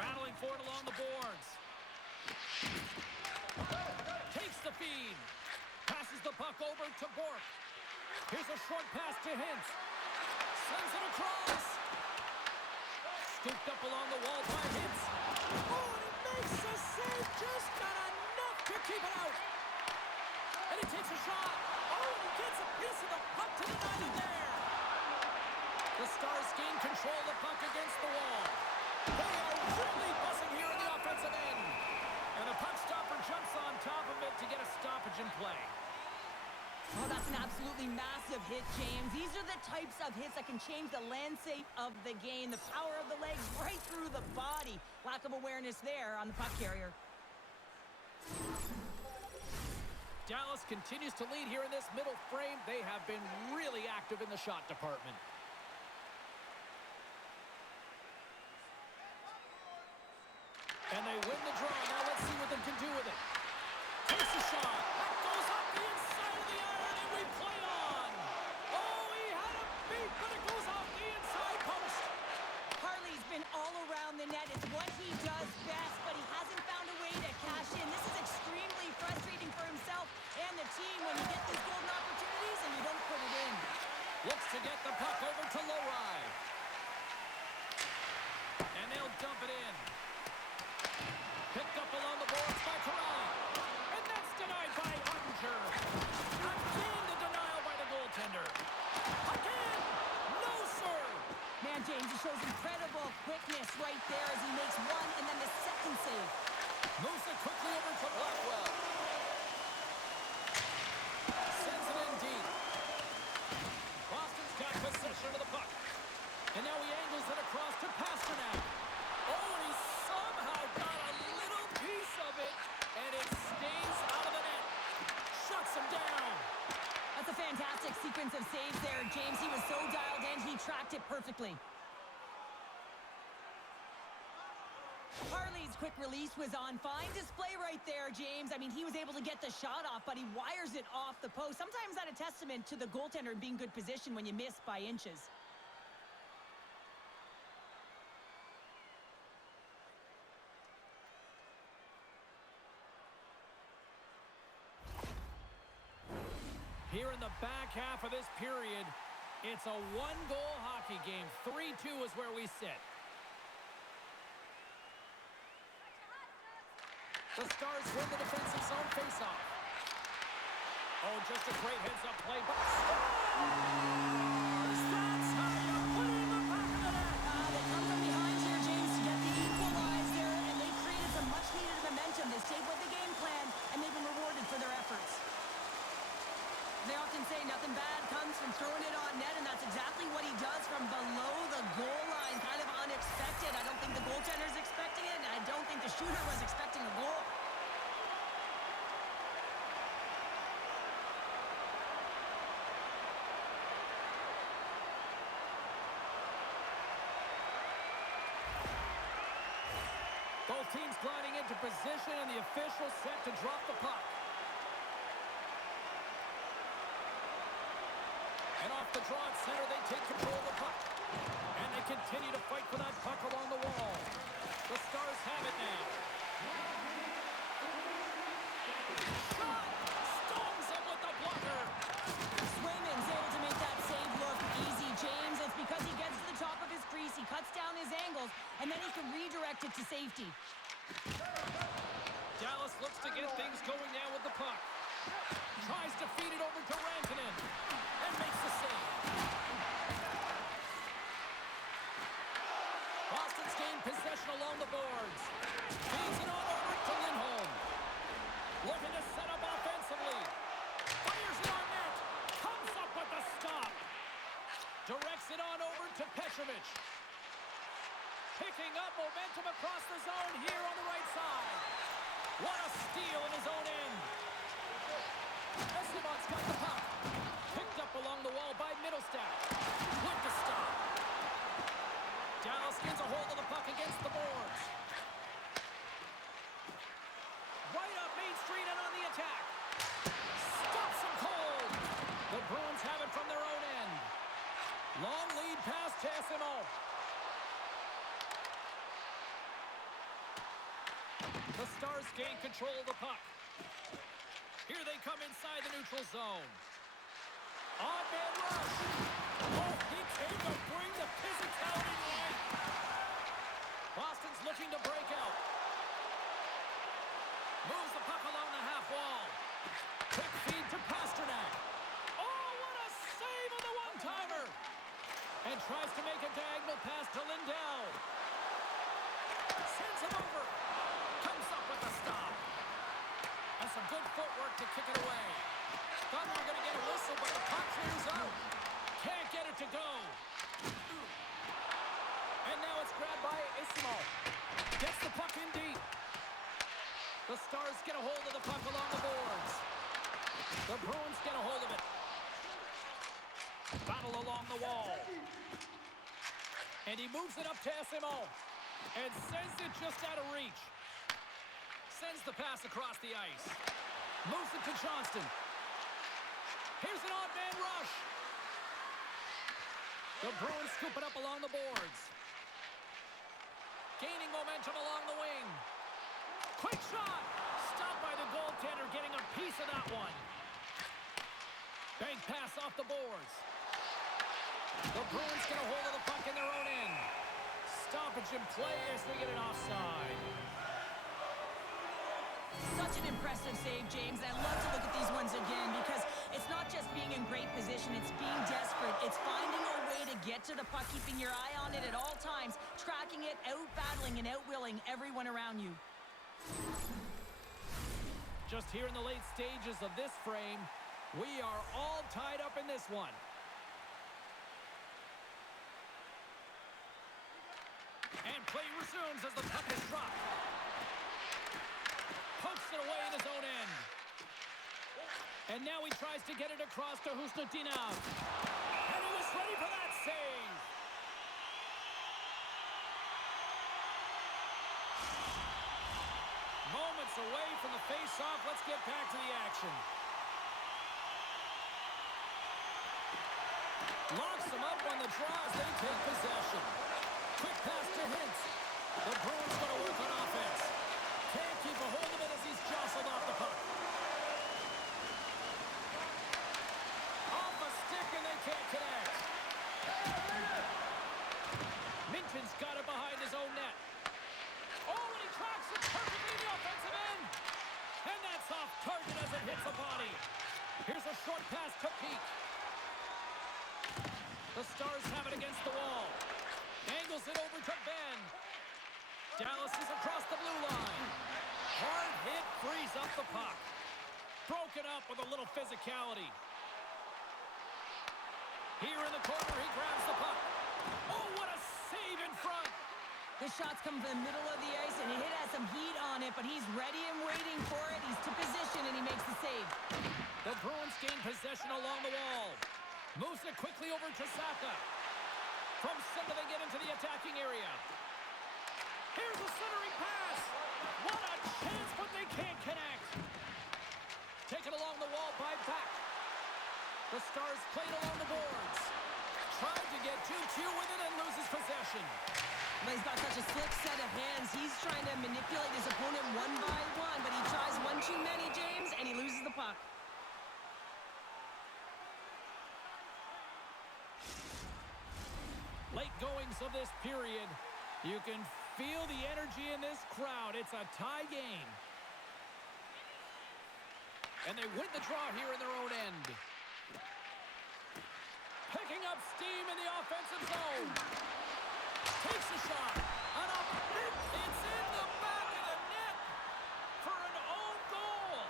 Battling for it along the boards. speed. Passes the puck over to Bork. Here's a short pass to Hintz. Sends it across. Scooped up along the wall by Hintz. Oh, and he makes a save. Just not enough to keep it out. And he takes a shot. Oh, and he gets a piece of the puck to the net in there. The Stars gain control of the puck against the wall. They are really buzzing here in the offensive end. And the puck stopper jumps on top of it to get a stoppage in play. Oh, that's an absolutely massive hit, James. These are the types of hits that can change the landscape of the game. The power of the legs right through the body. Lack of awareness there on the puck carrier. Dallas continues to lead here in this middle frame. They have been really active in the shot department. And they win the draw. Now let's see what they can do with it. Takes a shot. That goes up the inside of the iron, and we play on. Oh, he had a beat, but it goes off the inside post. Harley's been all around the net. It's what he does best, but he hasn't found a way to cash in. This is extremely frustrating for himself and the team when you get these golden opportunities and you don't put it in. Looks to get the puck over to Lowry. And they'll dump it in. Picked up along the boards by Corrali. And that's denied by Ottinger. Again, the denial by the goaltender. Again! No, sir! Man, James, he shows incredible quickness right there as he makes one and then the second save. Moves it quickly over to Blackwell. Sends it in deep. Boston's got possession of the puck. And now he angles it across to Pasternak. Oh, and he somehow got a little piece of it, and it stays out of the net. Shuts him down. That's a fantastic sequence of saves there, James. He was so dialed in, he tracked it perfectly. Harley's quick release was on. Fine display right there, James. I mean, he was able to get the shot off, but he wires it off the post. Sometimes that's a testament to the goaltender being good position when you miss by inches. Here in the back half of this period, it's a one-goal hockey game. 3-2 is where we sit. The Stars win the defensive zone faceoff. Oh, just a great heads-up play. But that's how you put it in the back of the net. They come from behind here, James, to get the equalizer, and they created some much-needed momentum. They stayed with the game plan, and they've been rewarded for their efforts. They often say nothing bad comes from throwing it on net, and that's exactly what he does from below the goal line. Kind of unexpected. I don't think the goaltender's expecting it, and I don't think the shooter was expecting a goal. Both teams gliding into position, and the official set to drop the puck. And off the draw at center, they take control of the puck. And they continue to fight for that puck along the wall. The Stars have it now. Shot! Stones him with the blocker. Swayman's able to make that save look easy, James. It's because he gets to the top of his crease, he cuts down his angles, and then he can redirect it to safety. Dallas looks to get things going now with the puck. Tries to feed it over to Rantanen. And makes the save. Boston's gained possession along the boards. Feeds it on over to Lindholm. Looking to set up offensively. Fires it on net. Comes up with the stop. Directs it on over to Petrovic. Picking up momentum across the zone here on the right side. What a steal in his own end. Esteban's got the puck. Picked up along the wall by Middlestat. With the stop. Dallas gets a hold of the puck against the boards. Right up Main Street and on the attack. Stops him cold. The Bruins have it from their own end. Long lead pass to SMO. The Stars gain control of the puck. Here they come inside the neutral zone. On-man rush. Oh, he came to bring the physicality to life. Boston's looking to break out. Moves the puck along the half wall. Quick feed to Pasternak. Oh, what a save on the one-timer. And tries to make a diagonal pass to Lindell. Sends it over. Comes up with the stop. And some good footwork to kick it away. Thought we were going to get a whistle, but the puck clears out. Can't get it to go. And now it's grabbed by Ismo. Gets the puck in deep. The Stars get a hold of the puck along the boards. The Bruins get a hold of it. Battle along the wall. And he moves it up to Ismo. And sends it just out of reach. Sends the pass across the ice. Moves it to Johnston. Here's an odd-man rush. The Bruins scoop it up along the boards. Gaining momentum along the wing. Quick shot. Stopped by the goaltender, getting a piece of that one. Bank pass off the boards. The Bruins get a hold of the puck in their own end. Stoppage in play as they get it offside. Such an impressive save, James. I love to look at these ones again because it's not just being in great position, it's being desperate. It's finding a way to get to the puck, keeping your eye on it at all times, tracking it, out-battling and out-willing everyone around you. Just here in the late stages of this frame, we are all tied up in this one. And play resumes as the puck is dropped. Pokes it away in his own end. And now he tries to get it across to Husnutinov. And he was ready for that save. Moments away from the face-off. Let's get back to the action. Locks them up on the draw as they take possession. Quick pass to Hintz. The Bruins going to work on offense. Can't keep a hold of it as he's jostled off the puck. Off a stick and they can't connect. Minton's got it behind his own net. Oh, and he tracks it perfectly in the offensive end. And that's off target as it hits the body. Here's a short pass to Peak. The Stars have it against the wall. Angles it over to Ben. Dallas is across the blue line. Hard hit frees up the puck. Broken up with a little physicality. Here in the corner, he grabs the puck. Oh, what a save in front. The shot's come from the middle of the ice, and the hit has some heat on it, but he's ready and waiting for it. He's to position, and he makes the save. The Bruins gain possession along the wall. Moves it quickly over to Saka. From center, they get into the attacking area. Here's a centering pass. What a chance, but they can't connect. Taken along the wall by Back. The Stars played along the boards. Tried to get 2-2 with it and loses possession. But he's got such a slick set of hands. He's trying to manipulate his opponent one by one, but he tries one too many, James, and he loses the puck. Late goings of this period. You can feel the energy in this crowd. It's a tie game. And they win the draw here in their own end. Picking up steam in the offensive zone. Takes a shot. And up. It's in the back of the net for an own goal.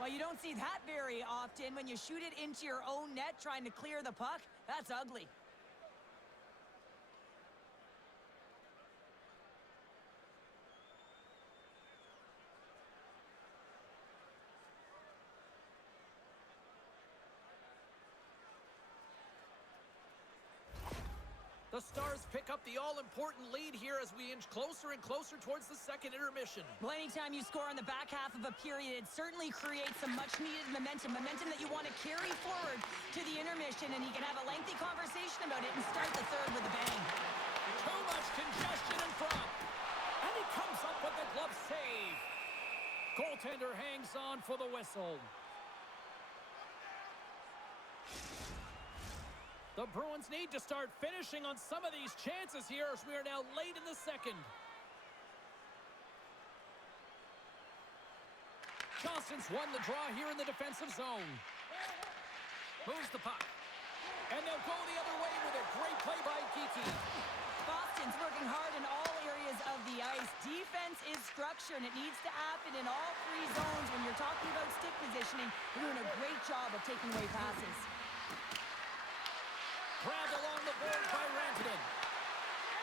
Well, you don't see that very often when you shoot it into your own net trying to clear the puck. That's ugly. The Stars pick up the all-important lead here as we inch closer and closer towards the second intermission. Well, anytime you score on the back half of a period, it certainly creates some much-needed momentum that you want to carry forward to the intermission, and you can have a lengthy conversation about it and start the third with a bang. Too much for the whistle. The Bruins need to start finishing on some of these chances here as we are now late in the second. Johnson's won the draw here in the defensive zone. Moves the puck. And they'll go the other way with a great play by Geeky. Boston's working hard in all areas of the ice. Defense is structure, and it needs to happen in all three zones. When you're talking about stick positioning, they're doing a great job of taking away passes. Grabbed along the board by Rantanen.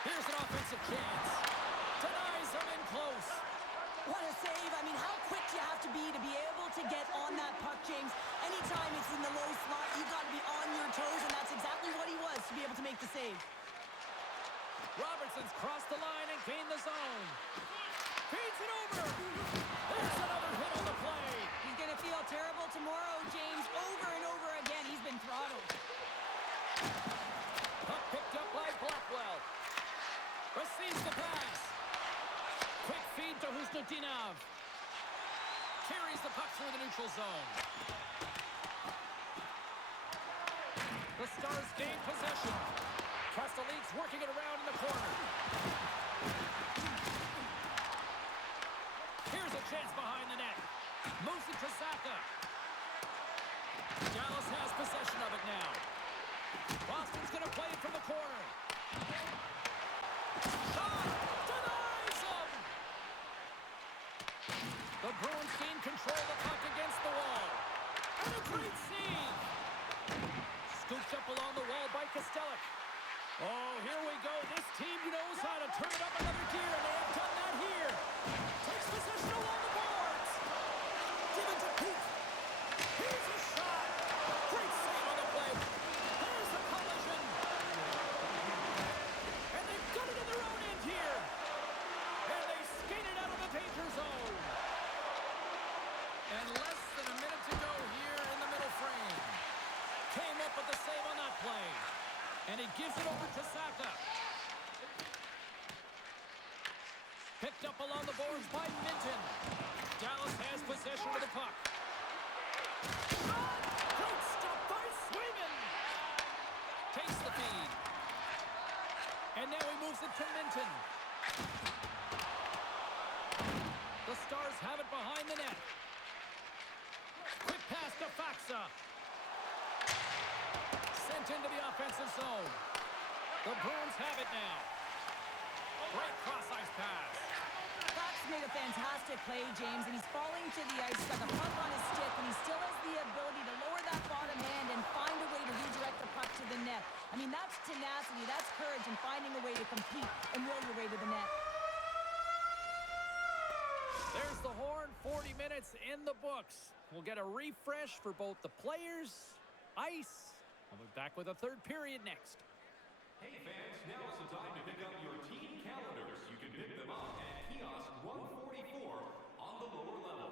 Here's an offensive chance. Denies him in close. What a save. I mean, how quick you have to be able to get on that puck, James. Anytime it's in the low slot, you've got to be on your toes, and that's exactly what he was to be able to make the save. Robertson's crossed the line and gained the zone. Feeds it over. There's another hit on the play. He's going to feel terrible tomorrow, James. Over and over again, he's been throttled. Puck picked up by Blackwell. Receives the pass. Quick feed to Husnutinov. Carries the puck through the neutral zone. The Stars gain possession. Castelline's working it around in the corner. Here's a chance behind the net. Moves it to Saka. Dallas has possession of it now. Boston's going to play it from the corner. Shot! Denies him! The Bruins gain control of the puck against the wall. And a great save! Scooped up along the wall by Kostelic. Oh, here we go. This team knows how to turn it up another gear, and they have done that here. Takes possession along the boards. Given to Peak. Here's a shot. Great save on the play. There's a collision. And they've got it in their own end here. And they skated out of the danger zone. And less than a minute to go here in the middle frame. Came up with the save on that play. And he gives it over to Saka. Picked up along the boards by Minton. Dallas has possession of the puck. Shot! Great stop by Swayman. Takes the feed. And now he moves it to Minton. The Stars have it behind the net. Quick pass to Faxa. Sent into the offensive zone. The Bruins have it now. Great cross-ice pass. Fox made a fantastic play, James, and he's falling to the ice. He's got the puck on his stick, and he still has the ability to lower that bottom hand and find a way to redirect the puck to the net. I mean, that's tenacity, that's courage, and finding a way to compete and will your way to the net. There's the horn. 40 minutes in the books. We'll get a refresh for both the players, ice. I'll be back with a third period next. Hey fans, now is the time to pick up your team calendars. You can pick them up at kiosk 144 on the lower level.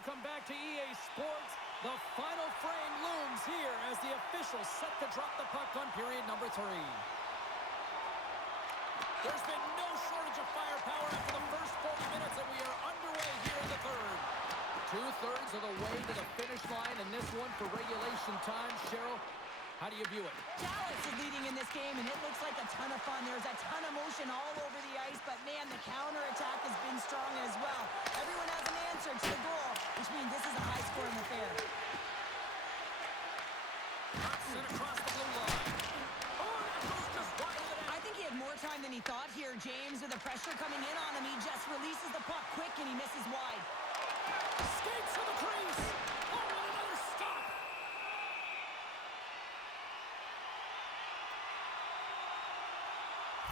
Welcome back to EA Sports. The final frame looms here as the officials set to drop the puck on period number 3. There's been no shortage of firepower after the first 40 minutes, and we are underway here in the third. 2/3 of the way to the finish line, and this one for regulation time. Cheryl, how do you view it? Dallas is leading in this game, and it looks like a ton of fun. There's a ton of motion all over the ice, but, man, the counterattack has been strong as well. Everyone has an answer to the goal, which means this is a high-scoring affair. Sent across the blue line. Oh, that goes just wide of the net. I think he had more time than he thought here, James. With the pressure coming in on him, he just releases the puck quick, and he misses wide. Skates to the crease. Oh, and another stop.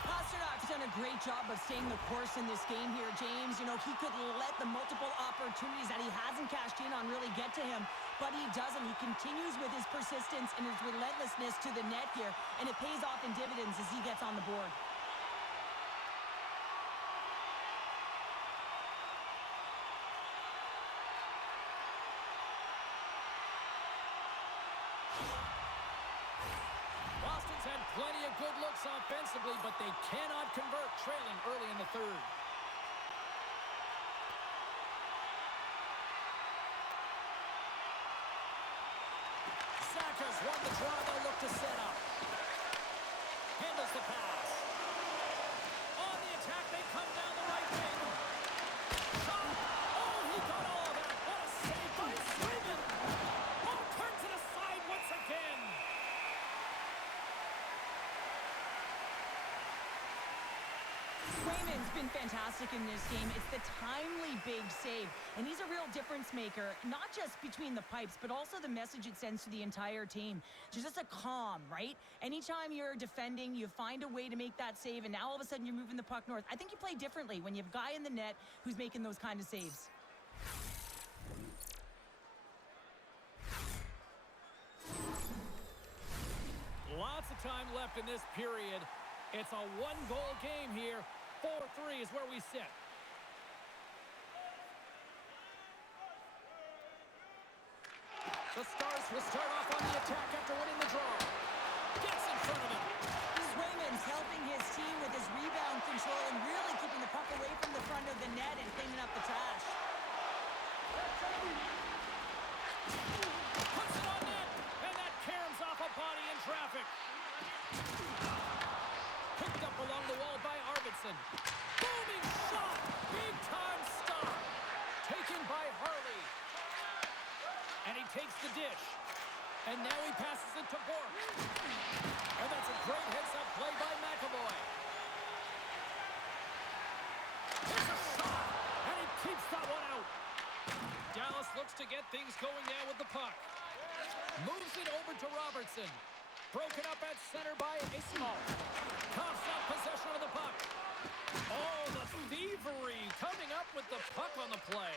Pasternak's done a great job of staying the course in this game here, James. You know, he could let the multiple opportunities that he hasn't cashed in on really get to him, but he doesn't. He continues with his persistence and his relentlessness to the net here, and it pays off in dividends as he gets on the board. Boston's had plenty of good looks offensively, but they cannot convert, trailing early in the third. Saka's won the draw. They'll look to set up. Handles the pass. On the attack, they come down the right wing. Shot. Oh, he got all of that. What a save by Swayman. Oh, turns it aside once again. Swayman's been fantastic in this game. It's the timely big save, and he's a real difference maker, not just between the pipes, but also the message it sends to the entire team. Just a calm, right? Anytime you're defending, you find a way to make that save, and now all of a sudden you're moving the puck north. I think you play differently when you have a guy in the net who's making those kind of saves. Lots of time left in this period. It's a one-goal game here. 4-3 is where we sit. The Stars will start off on the attack after winning the draw. Gets in front of him. Swayman's helping his team with his rebound control and really keeping the puck away from the front of the net and cleaning up the trash. Puts it on net, and that caroms off a body in traffic. Picked up along the wall by Arvidsson. Booming shot! Big-time stop. Taken by Harley. And he takes the dish. And now he passes it to Bork. And that's a great heads-up play by McAvoy. There's a shot, and he keeps that one out. Dallas looks to get things going now with the puck. Moves it over to Robertson. Broken up at center by Ismail. Coughs out possession of the puck. Oh, the thievery coming up with the puck on the play.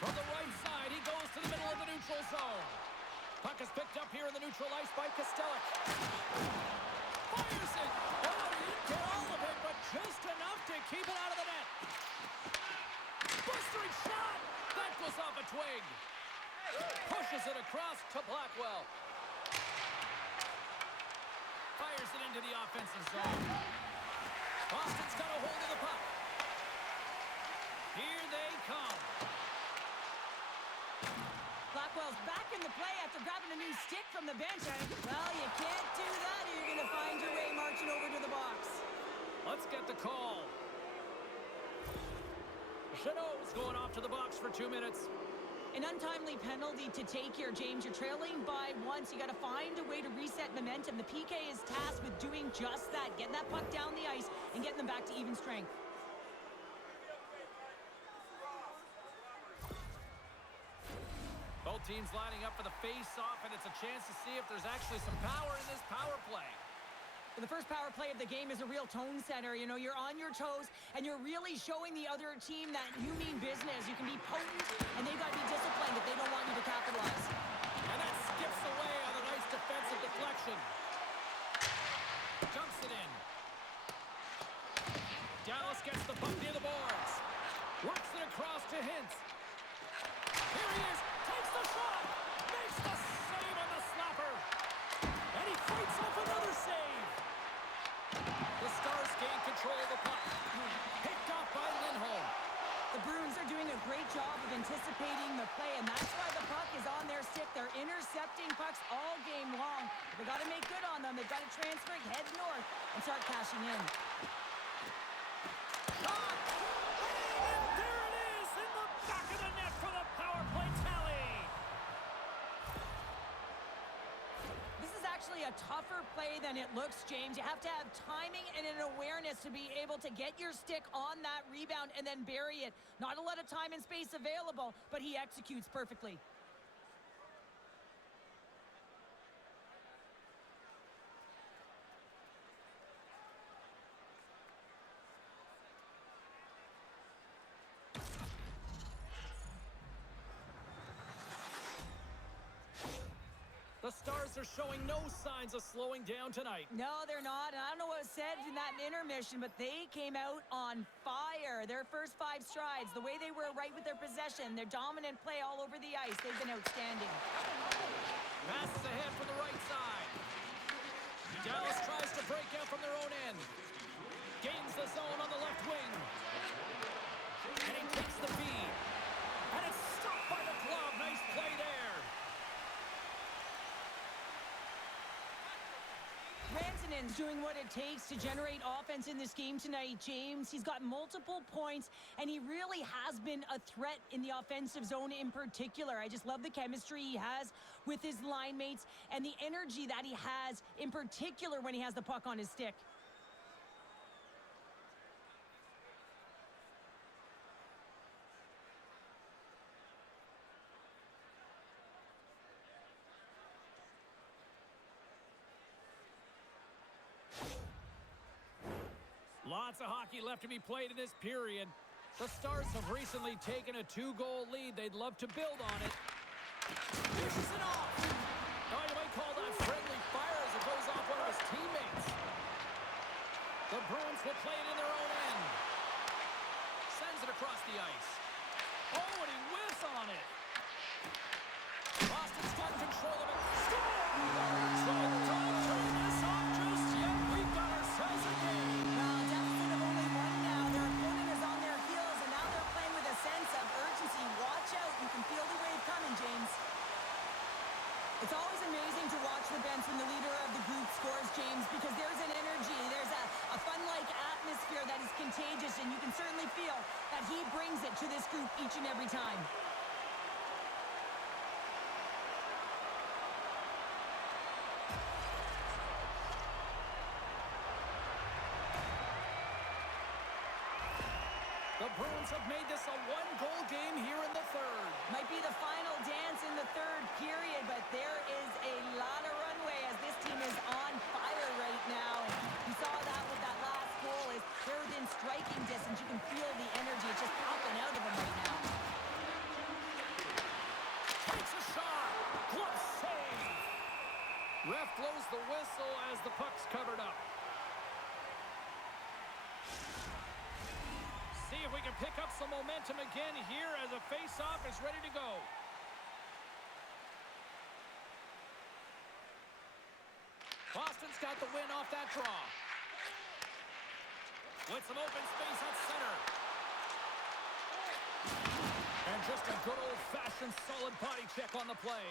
From the right side, he goes to the middle of the neutral zone. Puck is picked up here in the neutral ice by Kostelic. Fires it. Oh, he didn't get all of it, but just enough to keep it out of the net. Blistering shot. That goes off a twig. Pushes it across to Blackwell. Fires it into the offensive zone. Boston's got a hold of the puck. Here they come. Blackwell's back in the play after grabbing a new stick from the bench. Well, you can't do that or you're going to find your way marching over to the box. Let's get the call. Chanot's going off to the box for 2 minutes. An untimely penalty to take here, James. You're trailing by once. You got to find a way to reset momentum. The PK is tasked with doing just that, getting that puck down the ice and getting them back to even strength. Both teams lining up for the face-off, and it's a chance to see if there's actually some power in this power play. The first power play of the game is a real tone setter. You know, you're on your toes, and you're really showing the other team that you mean business. You can be potent, and they've got to be disciplined if they don't want you to capitalize. And that skips away on a nice defensive deflection. Jumps it in. Dallas gets the puck near the boards. Works it across to Hintz. Here gained control of the puck. Picked off by Lindholm. The Bruins are doing a great job of anticipating the play, and that's why the puck is on their stick. They're intercepting pucks all game long. They've got to make good on them. They've got to transfer it, head north, and start cashing in. Shot! And there it is in the back of the net for the power play tally. This is actually a tougher play than it looks, James. You have to have timing and an awareness to be able to get your stick on that rebound and then bury it. Not a lot of time and space available, but he executes perfectly. The Stars are showing no signs of slowing down tonight. No, they're not. And I don't know what was said in that intermission, but they came out on fire. Their first 5 strides, the way they were right with their possession, their dominant play all over the ice, they've been outstanding. Passes ahead from the right side. Dallas tries to break out from their own end. Gains the zone on the left wing. And he takes the feed. And it's stopped by the glove. Nice play there. Rantanen's doing what it takes to generate offense in this game tonight, James. He's got multiple points, and he really has been a threat in the offensive zone in particular. I just love the chemistry he has with his line mates and the energy that he has in particular when he has the puck on his stick. Lots of hockey left to be played in this period. The Stars have recently taken a 2-goal lead. They'd love to build on it. Dishes it off. Oh, you might call that friendly fire as it goes off one of his teammates. The Bruins will play it in their own end. Sends it across the ice. Oh, and he whiffs on it. Boston's got control of it. Score! So don't turn this off just yet. We've got ourselves a game. It's always amazing to watch the bench when the leader of the group scores, James, because there's an energy, there's a fun-like atmosphere that is contagious, and you can certainly feel that he brings it to this group each and every time. The Bruins have made this a 1-goal game here in the third. Might be the final dance in the third period, but there is a lot of runway as this team is on fire right now. You saw that with that last goal. They're within striking distance. You can feel the energy. It's just popping out of them right now. Takes a shot. Glove save. Ref blows the whistle as the puck's covered up. See if we can pick up some momentum again here as a face-off is ready to go. Boston's got the win off that draw. With some open space at center. And just a good old-fashioned solid body check on the play.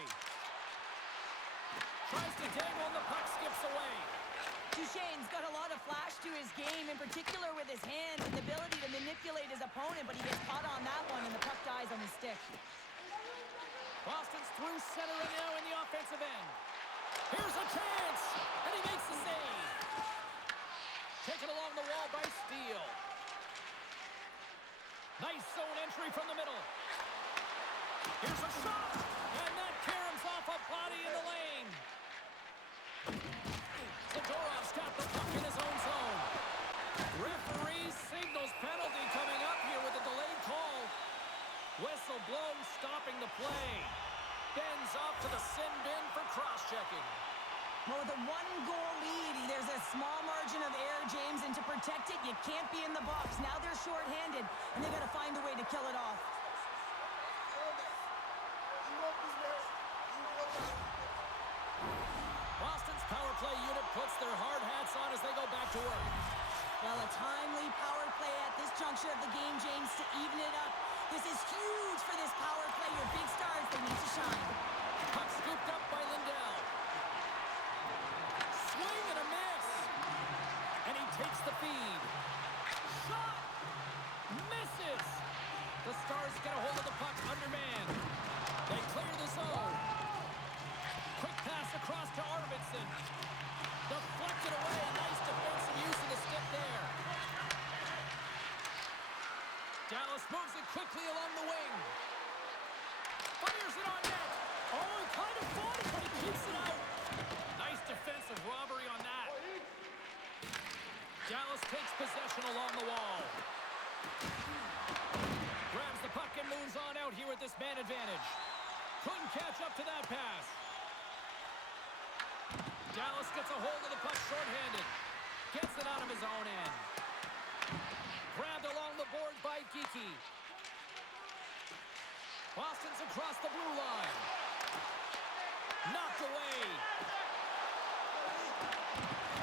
Tries to dangle and the puck skips away. Duchesne's got a lot of flash to his game, in particular with his hands and the ability to manipulate his opponent, but he gets caught on that one, and the puck dies on his stick. Boston's through center and now in the offensive end. Here's a chance, and he makes the save. Taken along the wall by Steele. Nice zone entry from the middle. Here's a shot, and that caroms off a body in the lane. Zadorov's got the puck in his own zone. Referee signals penalty coming up here with a delayed call. Whistle blown, stopping the play. Bends off to the sin bin for cross-checking. Well, with a 1-goal lead, there's a small margin of error, James, and to protect it, you can't be in the box. Now they're shorthanded, and they got to find a way to kill it off. Boston's power play unit puts their hard hats on as they go back to work. Well, a timely power play at this juncture of the game, James, to even it up. This is huge for this power play. Your big stars, they need to shine. Puck scooped up by Lindell. Swing and a miss. And he takes the feed. Shot! Misses! The Stars get a hold of the puck underman. They clear the zone. Quick pass across to Arvidsson. Deflected away. Nice defensive use of the stick there. Dallas moves it quickly along the wing. Fires it on net. Oh, he kind of fought it, but he keeps it out. Nice defensive robbery on that. Dallas takes possession along the wall. Grabs the puck and moves on out here with this man advantage. Couldn't catch up to that pass. Dallas gets a hold of the puck shorthanded. Gets it out of his own end. Grabbed along the board by Geekie. Boston's across the blue line. Knocked away.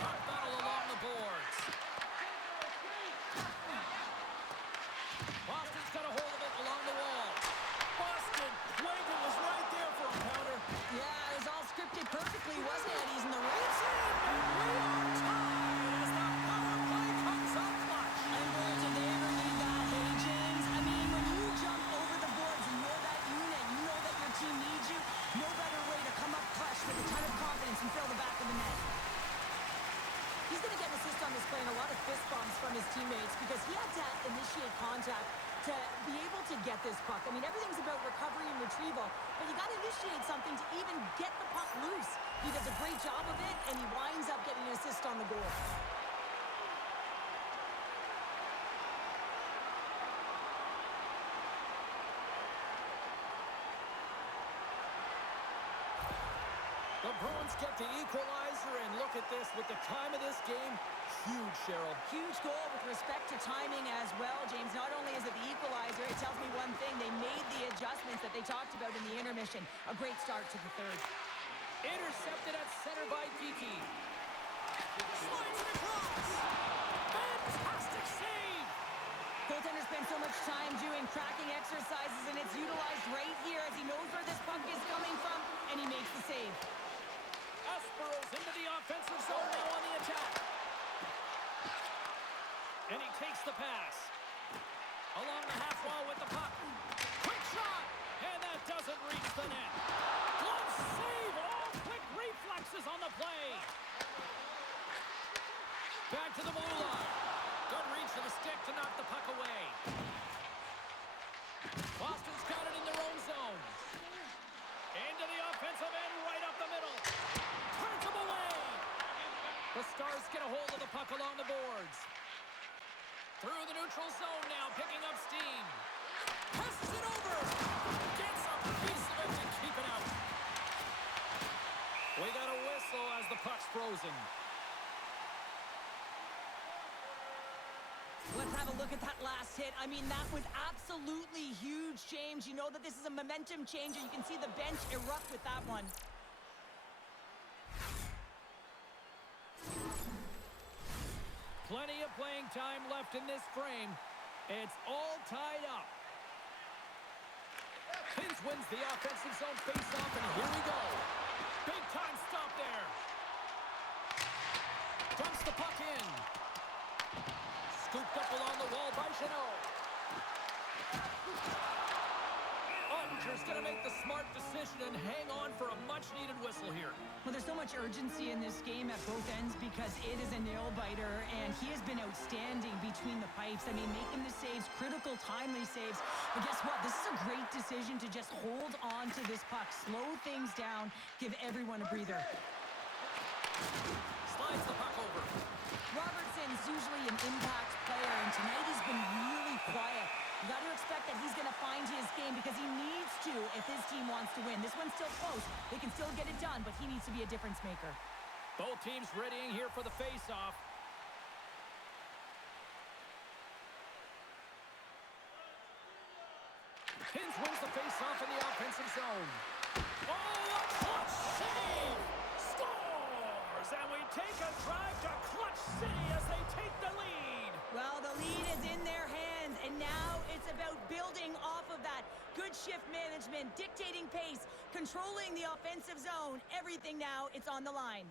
Hard battle along the boards. Boston's got a hold of it along the wall. Boston, Wagon was right there for a counter. Yeah, it was all scripted perfectly, wasn't it? He's in the right. And we are tied as the power play comes up clutch. And boy, did they ever need that, hey, James? I mean, when you jump over the boards and you're that unit, you know that your team needs you, no better way to come up clutch with a ton of confidence and fill the back of the net. He's going to get an assist on this play and a lot of fist bumps from his teammates because he had to initiate contact to be able to get this puck. I mean, everything's about recovery and retrieval, but you got to initiate something to even get the puck loose. He does a great job of it, and he winds up getting an assist on the goal. The Bruins get the equalizer, and look at this with the time of this game. Huge, Cheryl. Huge goal with respect to timing as well, James. Not only is it the equalizer, it tells me one thing. They made the adjustments that they talked about in the intermission. A great start to the third. Intercepted at center by Geekie. Slides it across. Fantastic save. Goaltender spent so much time doing tracking exercises, and it's utilized right here as he knows where this puck is coming from, and he makes the save. Esperos into the offensive zone now on the attack. And he takes the pass. Along the half wall with the puck. Quick shot! And that doesn't reach the net. Glove save! All quick reflexes on the play. Back to the blue line. Good reach to the stick to knock the puck away. Boston's got it in their own zone. Into the offensive end, right up the middle. Turns him away. The Stars get a hold of the puck along the boards. Through the neutral zone now, picking up steam. Passes it over. Gets a piece of it to keep it out. We got a whistle as the puck's frozen. Let's have a look at that last hit. I mean, that was absolutely huge, James. You know that this is a momentum changer. You can see the bench erupt with that one. Plenty of playing time left in this frame. It's all tied up. Hins wins the offensive zone face-off, and here we go. Big time stop there. Dumps the puck in. Scooped up along the wall by Jeannot. Ottinger's going to make the smart decision and hang on for a much-needed whistle here. Well, there's so much urgency in this game at both ends because it is a nail-biter, and he has been outstanding between the pipes. I mean, making the saves, critical, timely saves. But guess what? This is a great decision to just hold on to this puck, slow things down, give everyone a breather. Slides the puck over. Robertson's usually an impact player, and tonight he's been really quiet. You got to expect that he's going to find his game because he needs to if his team wants to win. This one's still close. They can still get it done, but he needs to be a difference maker. Both teams readying here for the face-off. Hins wins the face-off in the offensive zone. Oh, a clutch save! Scores! And we take a drive to Clutch City as they take the lead. Well, the lead is in their hands, and now it's about building off of that. Good shift management, dictating pace, controlling the offensive zone. Everything now, it's on the line.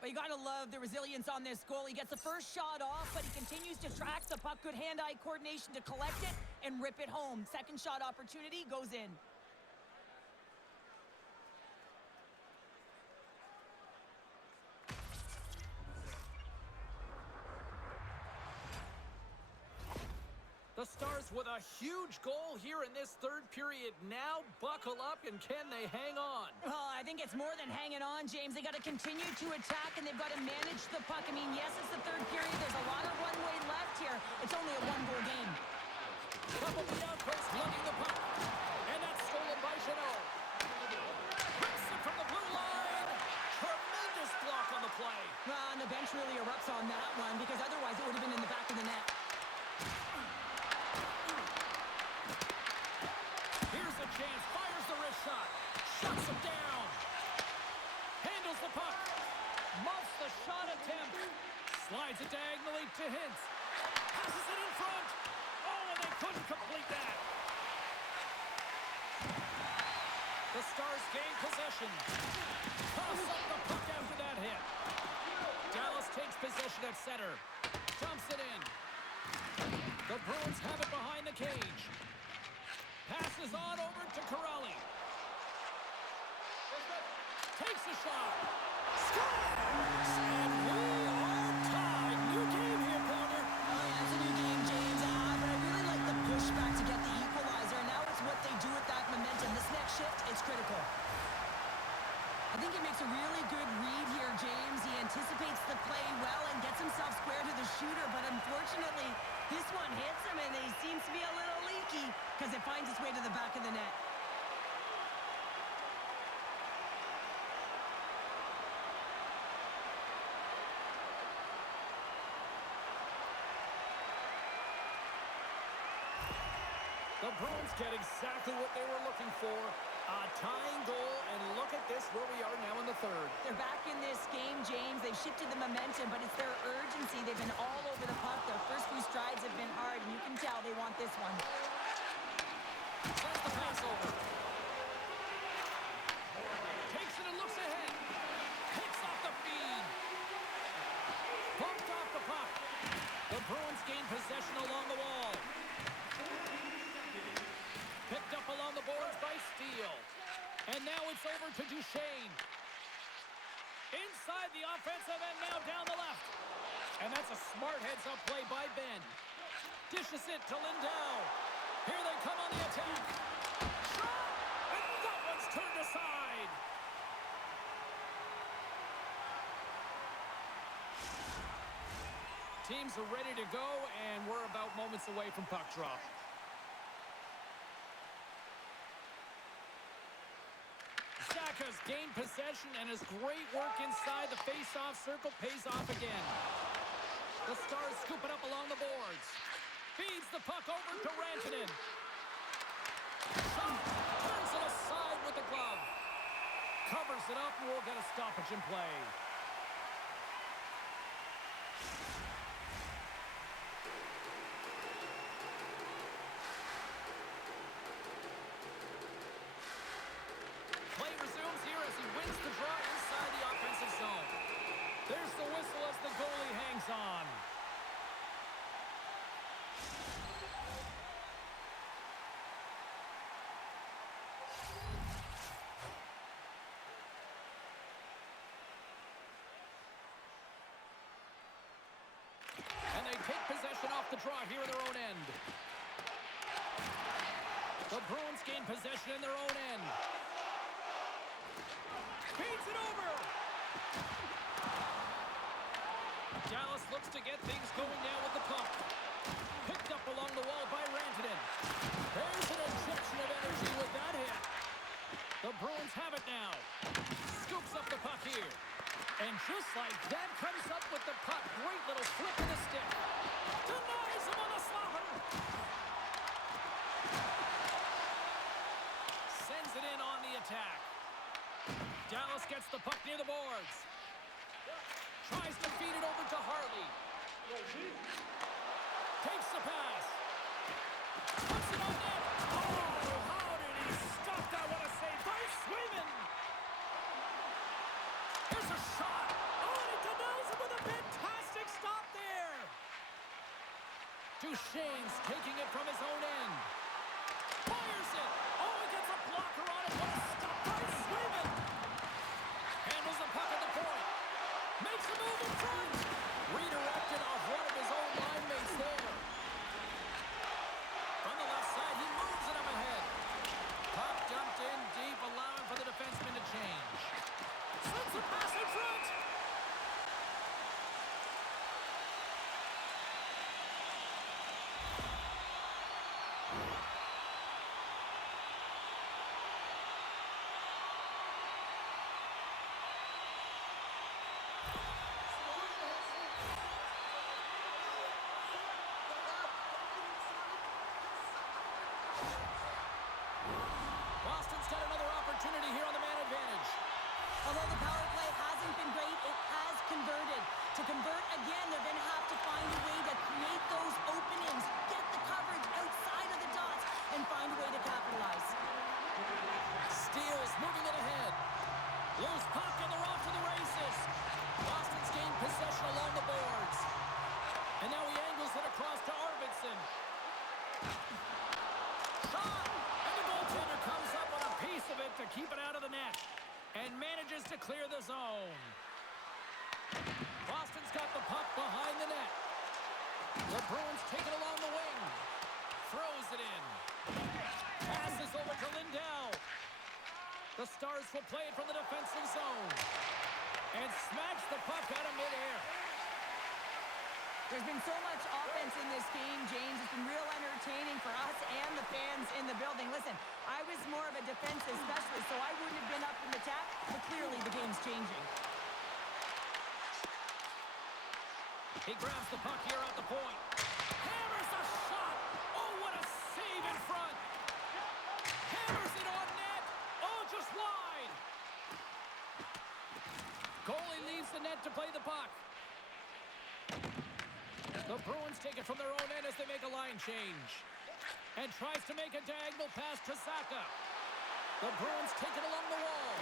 But you got to love the resilience on this goal. He gets the first shot off, but he continues to track the puck. Good hand-eye coordination to collect it and rip it home. Second shot opportunity goes in. The Stars with a huge goal here in this third period. Now buckle up, and can they hang on? Oh, I think it's more than hanging on, James. They got to continue to attack, and they've got to manage the puck. I mean, yes, it's the third period. There's a lot of runway left here. It's only a one-goal game. Up on the outpost, lugging the puck. And that's stolen by Janot. Rips it from the blue line. Tremendous block on the play. Well, and the bench really erupts on that one, because otherwise it would have been in the back of the net. Here's a chance, fires the wrist shot, shuts him down, handles the puck, muffs the shot attempt, slides it diagonally to Hintz, passes it in front. Oh, and they couldn't complete that. The Stars gain possession, toss up the puck after that hit. Dallas takes possession at center, dumps it in. The Bruins have it behind the cage. Passes on over to Corrali. Takes a shot. Scores! And we are tied. New game here, partner. Oh, yeah, it's a new game, James. But I really like the pushback to get the equalizer. And now it's what they do with that momentum. This next shift, it's critical. I think he makes a really good read here, James. He anticipates the play well and gets himself square to the shooter. But unfortunately, this one hits him, and he seems to be a little leaky because it finds its way to the back of the net. The Bruins get exactly what they were looking for. A tying goal, and look at this, where we are now in the third. They're back in this game, James. They've shifted the momentum, but it's their urgency. They've been all over the puck. Their first few strides have been hard, and you can tell they want this one. Sends the pass over. Takes it and looks ahead. Picks off the feed. Bumped off the puck. The Bruins gain possession along the wall. Picked up along the boards by Steele. And now it's over to Duchesne. Inside the offensive end, now down the left. And that's a smart heads-up play by Ben. Dishes it to Lindell. Here they come on the attack. Shot! And that one's turned aside. Teams are ready to go, and we're about moments away from puck drop. Saka's gained possession, and his great work inside the face-off circle pays off again. The Stars scoop it up along the boards. Feeds the puck over to Rantanen. Shot! Turns it aside with the glove. Covers it up, and we'll get a stoppage in play. Play resumes here as he wins the draw inside the offensive zone. There's the whistle as the goalie hangs on. And they take possession off the draw here in their own end. The Bruins gain possession in their own end. Feeds it over. Dallas looks to get things going now with the puck. Picked up along the wall by Rantanen. There's an injection of energy with that hit. The Bruins have it now. Scoops up the puck here. And just like that, comes up with the puck. Great little flip of the stick. Denies him on the slapper. Sends it in on the attack. Dallas gets the puck near the boards. Tries to feed it over to Harley. Takes the pass. Puts it on net. Oh, how did he stop that? What a save by Swayman. Here's a shot. Oh, and he denies it with a fantastic stop there. Duchesne's taking it from his own end. Fires it. Oh, he gets a blocker on it. What a stop by Swayman. Handles the puck at the point. Makes a move in front. Redirected off one of his own line mates there. From the left side, he moves it up ahead. Puck dumped in deep, allowing for the defenseman to change. Sends a pass in front. Boston's got another opportunity here on the man advantage. Although the power play hasn't been great, it has converted. To convert again, they're going to have to find a way to create those openings, get the coverage outside of the dots, and find a way to capitalize. Steals, moving it ahead. Loose puck, and they're off to the races. Boston's gained possession along the boards. And now he angles it across to Arvidsson. Shot! And the goaltender comes up on a piece of it to keep it out of the net. And manages to clear the zone. Boston's got the puck behind the net. The Bruins take it along the wing. Throws it in. Passes over to Lindell. The Stars will play it from the defensive zone. And smacks the puck out of midair. There's been so much offense in this game, James. It's been real entertaining for us and the fans in the building. Listen, I was more of a defensive specialist, so I wouldn't have been up in the tap, but clearly the game's changing. He grabs the puck here at the point. Hammers a shot. Oh, what a save in front. Hammers it on net. Oh, just wide. Goalie leaves the net to play the puck. The Bruins take it from their own end as they make a line change. And tries to make a diagonal pass to Saka. The Bruins take it along the wall.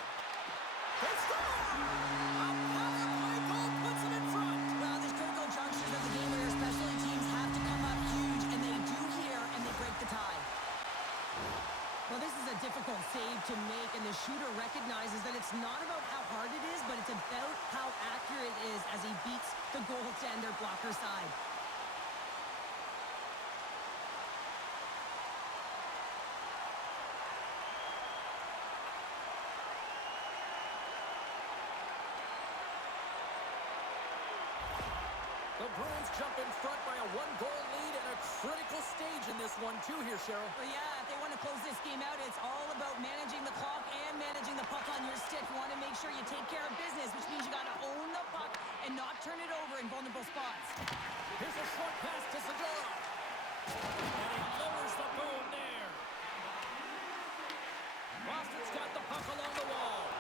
They score! A power play goal puts them in front. Well, there's critical junctures of the game where your specialty teams have to come up huge, and they do here, and they break the tie. Well, this is a difficult save to make, and the shooter recognizes that it's not about how hard it is, but it's about how accurate it is as he beats the goaltender blocker side. The Bruins jump in front by a one-goal lead and a critical stage in this one, too, here, Cheryl. Well, yeah, if they want to close this game out, it's all about managing the clock and managing the puck on your stick. You want to make sure you take care of business, which means you got to own the puck and not turn it over in vulnerable spots. Here's a short pass to Zadorov. And he lowers the boom there. Boston's got the puck along the wall.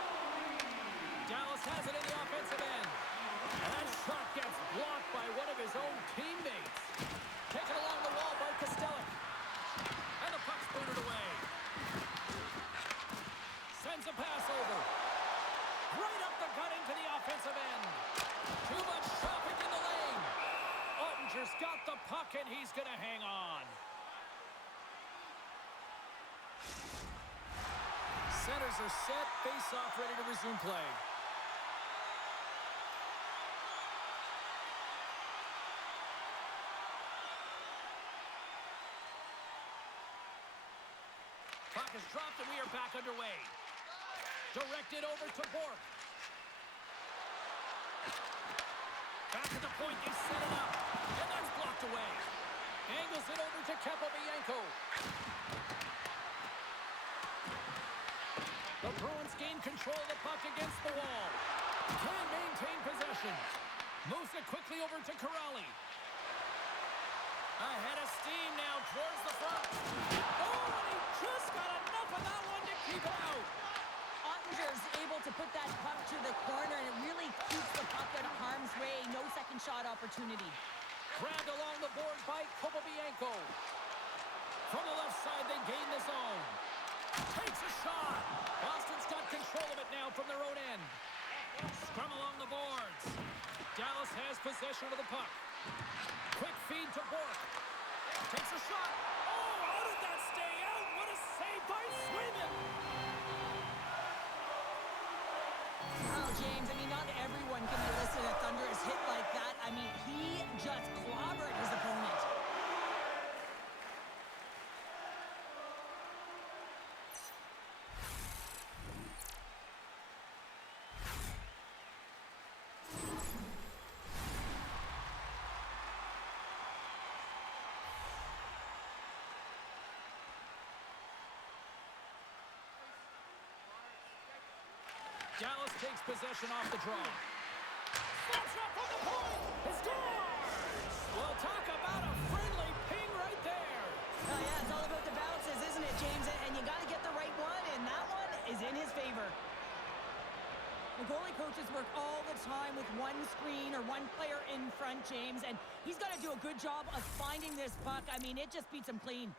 Dallas has it in the offensive end. And that shot gets blocked by one of his own teammates. Taken along the wall by Kostelic. And the puck's booted away. Sends a pass over. Right up the gut into the offensive end. Too much traffic in the lane. Ottinger's got the puck, and he's going to hang on. Centers are set. Face-off ready to resume play. Puck is dropped, and we are back underway. Directed over to Bork. Back to the point, they set it up. And that's blocked away. Angles it over to Kepovienko. The Bruins gain control of the puck against the wall. Can maintain possession. Moves it quickly over to Corrali. Ahead of steam now towards the front. Oh, and he just got enough of that one to keep it out. Ottinger's able to put that puck to the corner, and it really keeps the puck out of harm's shot opportunity. Grabbed along the boards by Kopobianko. From the left side, they gain the zone. Takes a shot. Boston's got control of it now from their own end. Scrum along the boards. Dallas has possession of the puck. Quick feed to Bork. Takes a shot. Oh, how did that stay out? What a save by Swayman. Well, James, I mean, not everyone can elicit a thunderous hit like that. I mean, he just clobbered his opponent. Dallas takes possession off the draw. Slaps up from the point. He scores! Well, talk about a friendly ping right there. Oh, yeah, it's all about the bounces, isn't it, James? And you got to get the right one, and that one is in his favor. The goalie coaches work all the time with one screen or one player in front, James, and he's got to do a good job of finding this puck. I mean, it just beats him clean.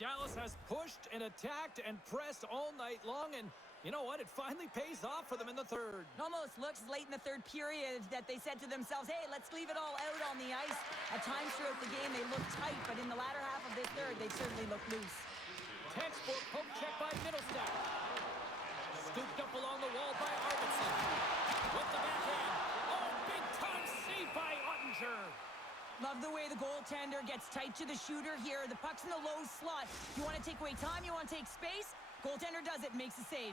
Dallas has pushed and attacked and pressed all night long, and you know what? It finally pays off for them in the third. It almost looks late in the third period that they said to themselves, hey, let's leave it all out on the ice. At times throughout the game, they looked tight, but in the latter half of this third, they certainly looked loose. Textbook poke check by Middlestep. Scooped up along the wall by Arvidsson. With the backhand. Oh, big-time save by Ottinger. Love the way the goaltender gets tight to the shooter here. The puck's in the low slot. You want to take away time, you want to take space. Goaltender does it, makes a save.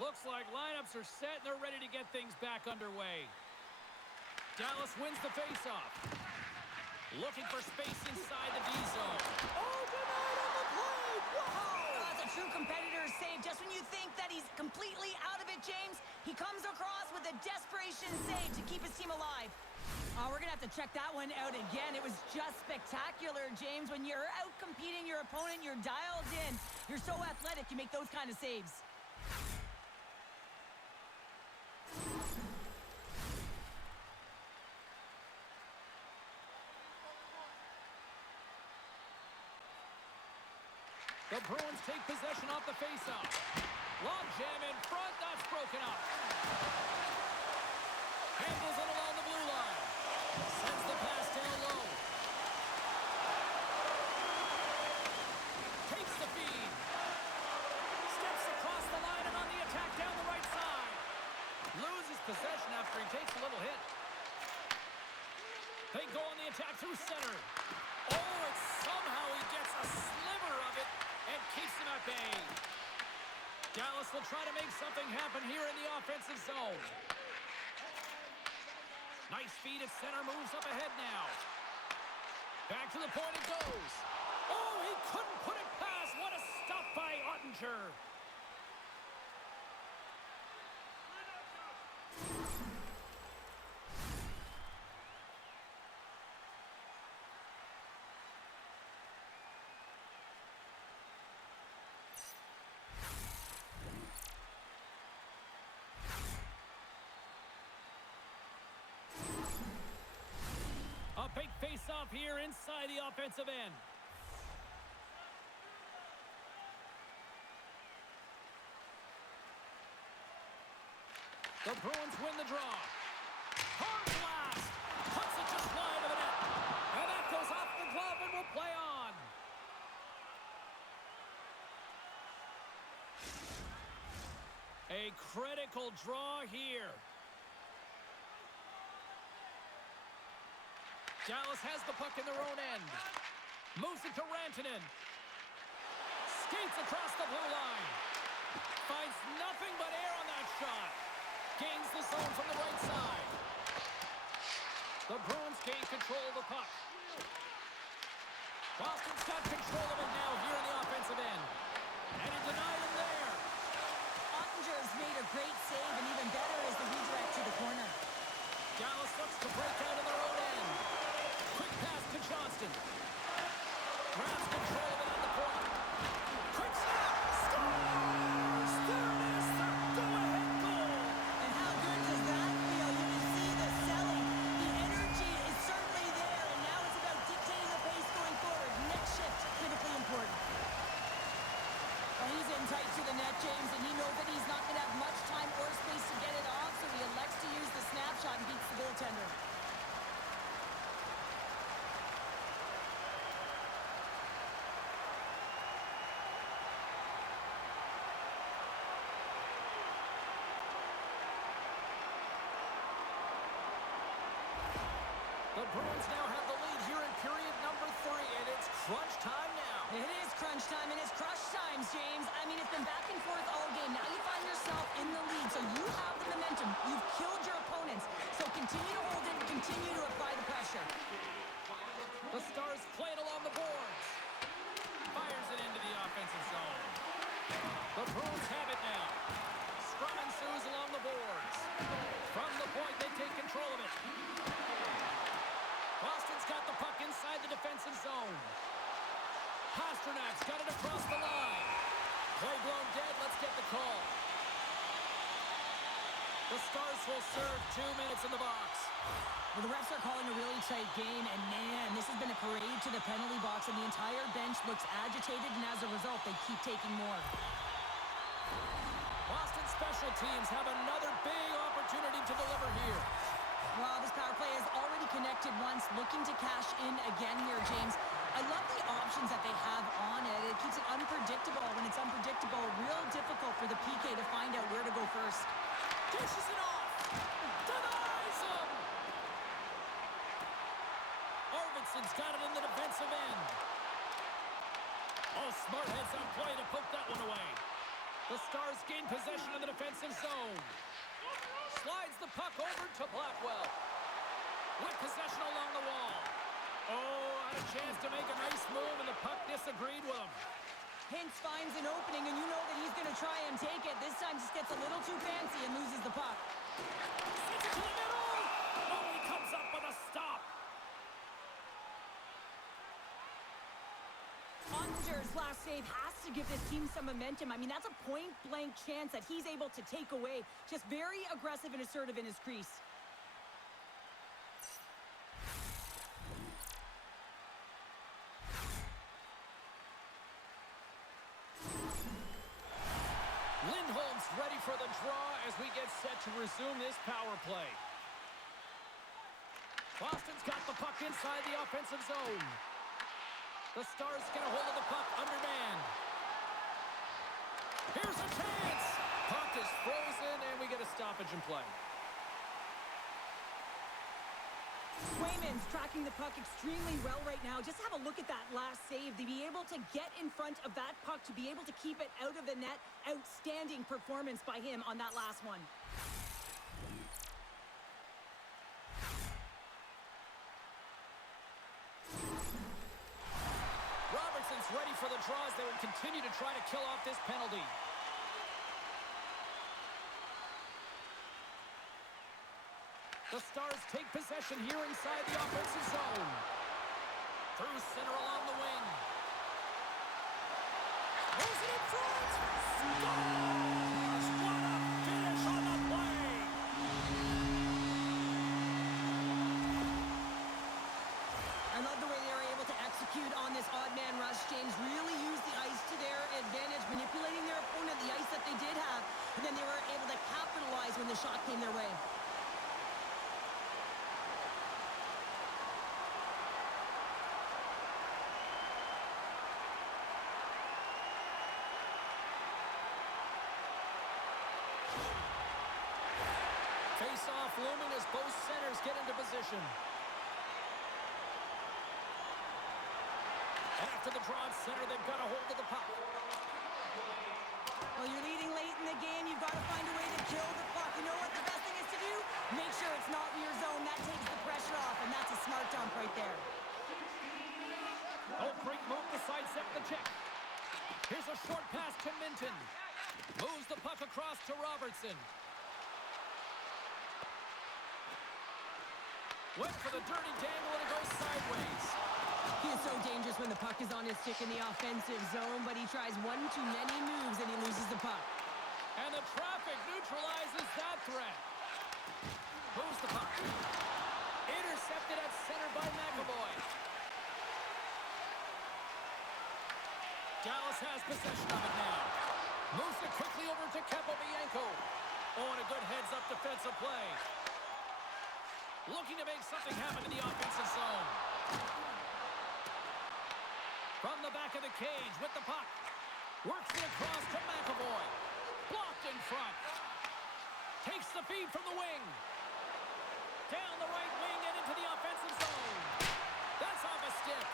Looks like lineups are set and they're ready to get things back underway. Dallas wins the faceoff. Looking for space inside the D zone. Oh, denied on the play! Wow! Oh, that's a true competitor's save. Just when you think that he's completely out of it, James, he comes across with a desperation save to keep his team alive. We're going to have to check that one out again. It was just spectacular, James. When you're out competing your opponent, you're dialed in. You're so athletic, you make those kind of saves. The Bruins take possession off the faceoff. Long jam in front, that's broken up. Handles it along the blue line. Sends the pass down low. Takes the feed. Steps across the line and on the attack down the right side. Loses possession after he takes a little hit. They go on the attack through center. Oh, and somehow he gets a sliver of it and keeps him at bay. Dallas will try to make something happen here in the offensive zone. Nice feed at center, moves up ahead now. Back to the point it goes. Oh, he couldn't put it past. What a stop by Ottinger. A big face-off here inside the offensive end. The Bruins win the draw. Hard blast. Puts it just wide of the net. And that goes off the glove and will play on. A critical draw here. Dallas has the puck in their own end. Moves it to Rantanen. Skates across the blue line. Finds nothing but air on that shot. Gains the zone from the right side. The Bruins gain control of the puck. Boston's got control of it now here in the offensive end. And he denied him there. tight to the net, James, and he knows that he's not going to have much time or space to get it off, so he elects to use the snapshot and beats the goaltender. The Bruins now have the lead here in period number 3, and it's crunch time now. It is crunch time, and it's crush times, James. I mean, it's been back and forth all game. Now you find yourself in the lead, so you have the momentum. You've killed your opponents, so continue to hold it and continue to apply the pressure. The Stars play it along the boards. Fires it into the offensive zone. The Bruins have it now. Scrum ensues along the boards. From the point, they take control of it. Boston's got the puck inside the defensive zone. Pasternak's got it across the line. Play blown dead. Let's get the call. The Stars will serve 2 minutes in the box. Well, the refs are calling a really tight game, and man, this has been a parade to the penalty box, and the entire bench looks agitated, and as a result, they keep taking more. Boston special teams have another big opportunity to deliver here. Well, this power play has already connected once, looking to cash in again here, James. I love the options that they have on it. It keeps it unpredictable. When it's unpredictable, real difficult for the PK to find out where to go first. Dishes it off. Denies him. Arvidsson's got it in the defensive end. Oh, smart heads on play to poke that one away. The Stars gain possession in the defensive zone. Slides the puck over to Blackwell. With possession along the wall. Oh, had a chance to make a nice move, and the puck disagreed with him. Hintz finds an opening, and you know that he's going to try and take it. This time just gets a little too fancy and loses the puck. Sends it to the middle. Oh, he comes up with a stop. Ottinger's last save has to give this team some momentum. I mean, that's a point-blank chance that he's able to take away. Just very aggressive and assertive in his crease. Lindholm's ready for the draw as we get set to resume this power play. Boston's got the puck inside the offensive zone. The Stars get a hold of the puck undermanned. Here's a chance. Puck is frozen, and we get a stoppage in play. Swayman's tracking the puck extremely well right now. Just have a look at that last save. To be able to get in front of that puck, to be able to keep it out of the net, outstanding performance by him on that last one. Robertson's ready for the draws. They will continue to try to kill off this penalty. The Stars take possession here inside the offensive zone. Through center along the wing. Moves it in front. Scores! What a finish on the play! I love the way they are able to execute on this odd man rush, James. Really use the ice to their advantage, manipulating their opponent, the ice that they did have, and then they were able to capitalize when the shot came their way. Face-off looming as both centers get into position. After the draw at center, they've got a hold of the puck. Well, you're leading late in the game. You've got to find a way to kill the puck. You know what the best thing is to do? Make sure it's not in your zone. That takes the pressure off, and that's a smart dump right there. Oh, great move to sidestep the check. Here's a short pass to Minton. Moves the puck across to Robertson. Went for the dirty dangle, and it goes sideways. He is so dangerous when the puck is on his stick in the offensive zone, but he tries one too many moves, and he loses the puck. And the traffic neutralizes that threat. Moves the puck. Intercepted at center by McAvoy. Dallas has possession of it now. Moves it quickly over to Capobianco. Oh, and a good heads-up defensive play. Looking to make something happen in the offensive zone. From the back of the cage with the puck. Works it across to McAvoy. Blocked in front. Takes the feed from the wing. Down the right wing and into the offensive zone. That's off a stick.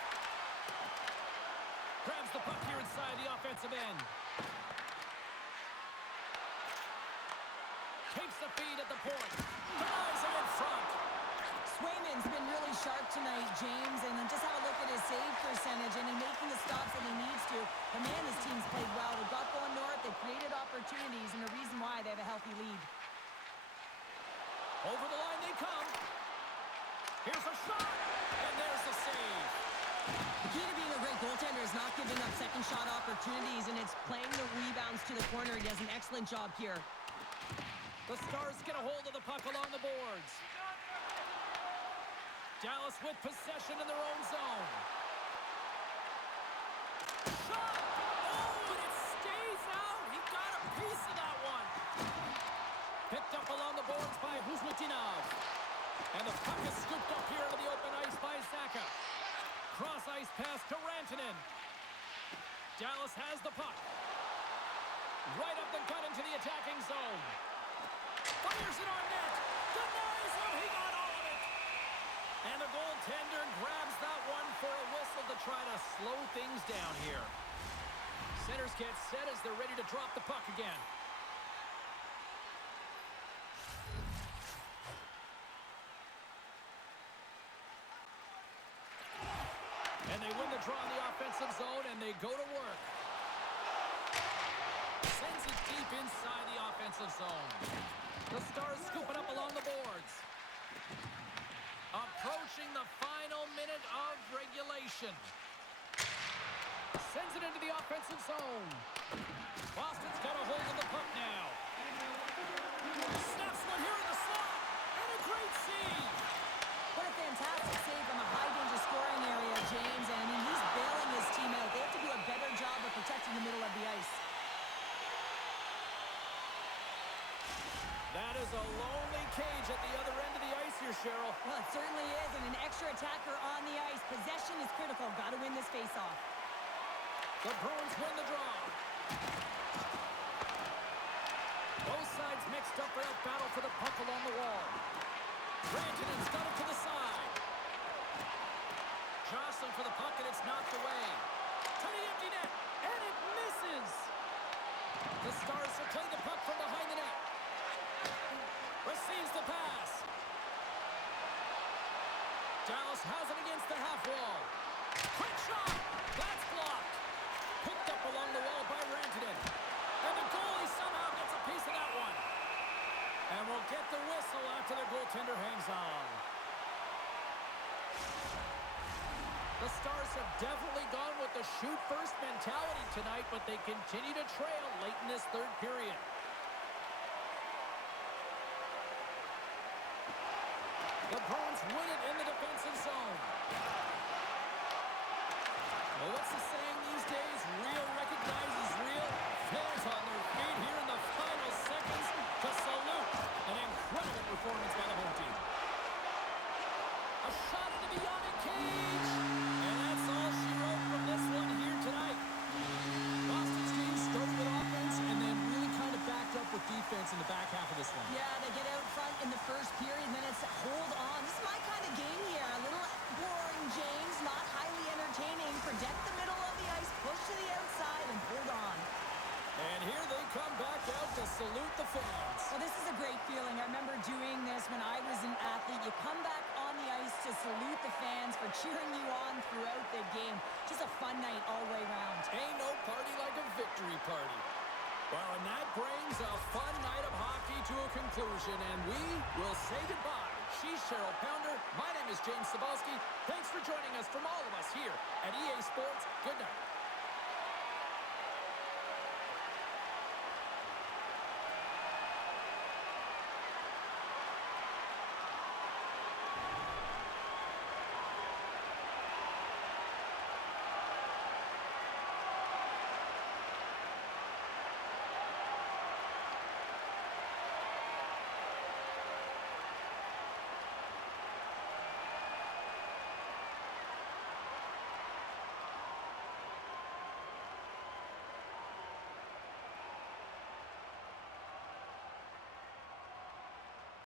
Grabs the puck here inside the offensive end. Takes the feed at the point. Denies it in front. Swayman's been really sharp tonight, James, and just have a look at his save percentage, and he's making the stops that he needs to. The man, his team's played well. They got going north, they created opportunities, and the reason why they have a healthy lead. Over the line they come. Here's a shot, and there's the save. The key to being a great goaltender is not giving up second shot opportunities, and it's playing the rebounds to the corner. He does an excellent job here. The Stars get a hold of the puck along the boards. Dallas with possession in their own zone. Shot! Oh, and it stays out. He got a piece of that one. Picked up along the boards by Huzmatinov. And the puck is scooped up here to the open ice by Zaka. Cross ice pass to Rantanen. Dallas has the puck. Right up the gut into the attacking zone. Fires it on net. Denies him. He got all of it. And the goaltender grabs that one for a whistle to try to slow things down here. Centers get set as they're ready to drop the puck again. And they win the draw in the offensive zone, and they go to work. Sends it deep inside the offensive zone. The Stars scoop it up along the boards. Approaching the final minute of regulation. Sends it into the offensive zone. Boston's got a hold of the puck now. Snaps one here in the slot. And a great save. What a fantastic save from a high-danger scoring area, James. And I mean, he's bailing his team out. They have to do a better job of protecting the middle of the ice. That is a lonely cage at the other end of the ice here, Cheryl. Well, it certainly is, and an extra attacker on the ice. Possession is critical. Got to win this face-off. The Bruins win the draw. Both sides mixed up for a battle for the puck along the wall. Rantanen's got it to the side. Jostling for the puck, and it's knocked away. To the empty net, and it misses. The Stars will play the puck from behind the net. Receives the pass. Dallas has it against the half wall. Quick shot. That's blocked. Picked up along the wall by Rantanen. And the goalie somehow gets a piece of that one. And we'll get the whistle after the goaltender hangs on. The Stars have definitely gone with the shoot-first mentality tonight, but they continue to trail late in this third period. The Bruins win it in the defensive zone. Well, what's the saying these days? Real recognizes real. Fans on their feet here in the final seconds to salute an incredible performance by the home team. A shot into the yawning cage. And that's all she wrote from this one here tonight. Boston's team started with offense and then really kind of backed up with defense in the back half of this one. Yeah, they get out front in the first period, and then it's hold on. This is my kind of game here. A little boring, James, not highly entertaining. Protect the middle of the ice, push to the outside, and hold on. And here they come back out to salute the fans. Well, this is a great feeling. I remember doing this when I was an athlete. You come back on the ice to salute the fans for cheering you on throughout the game. Just a fun night all the way around. Ain't no party like a victory party. Well, and that brings a fun night of hockey to a conclusion, and we will say goodbye. She's Cheryl Pounder. My name is James Cebulski. Thanks for joining us from all of us here at EA Sports. Good night.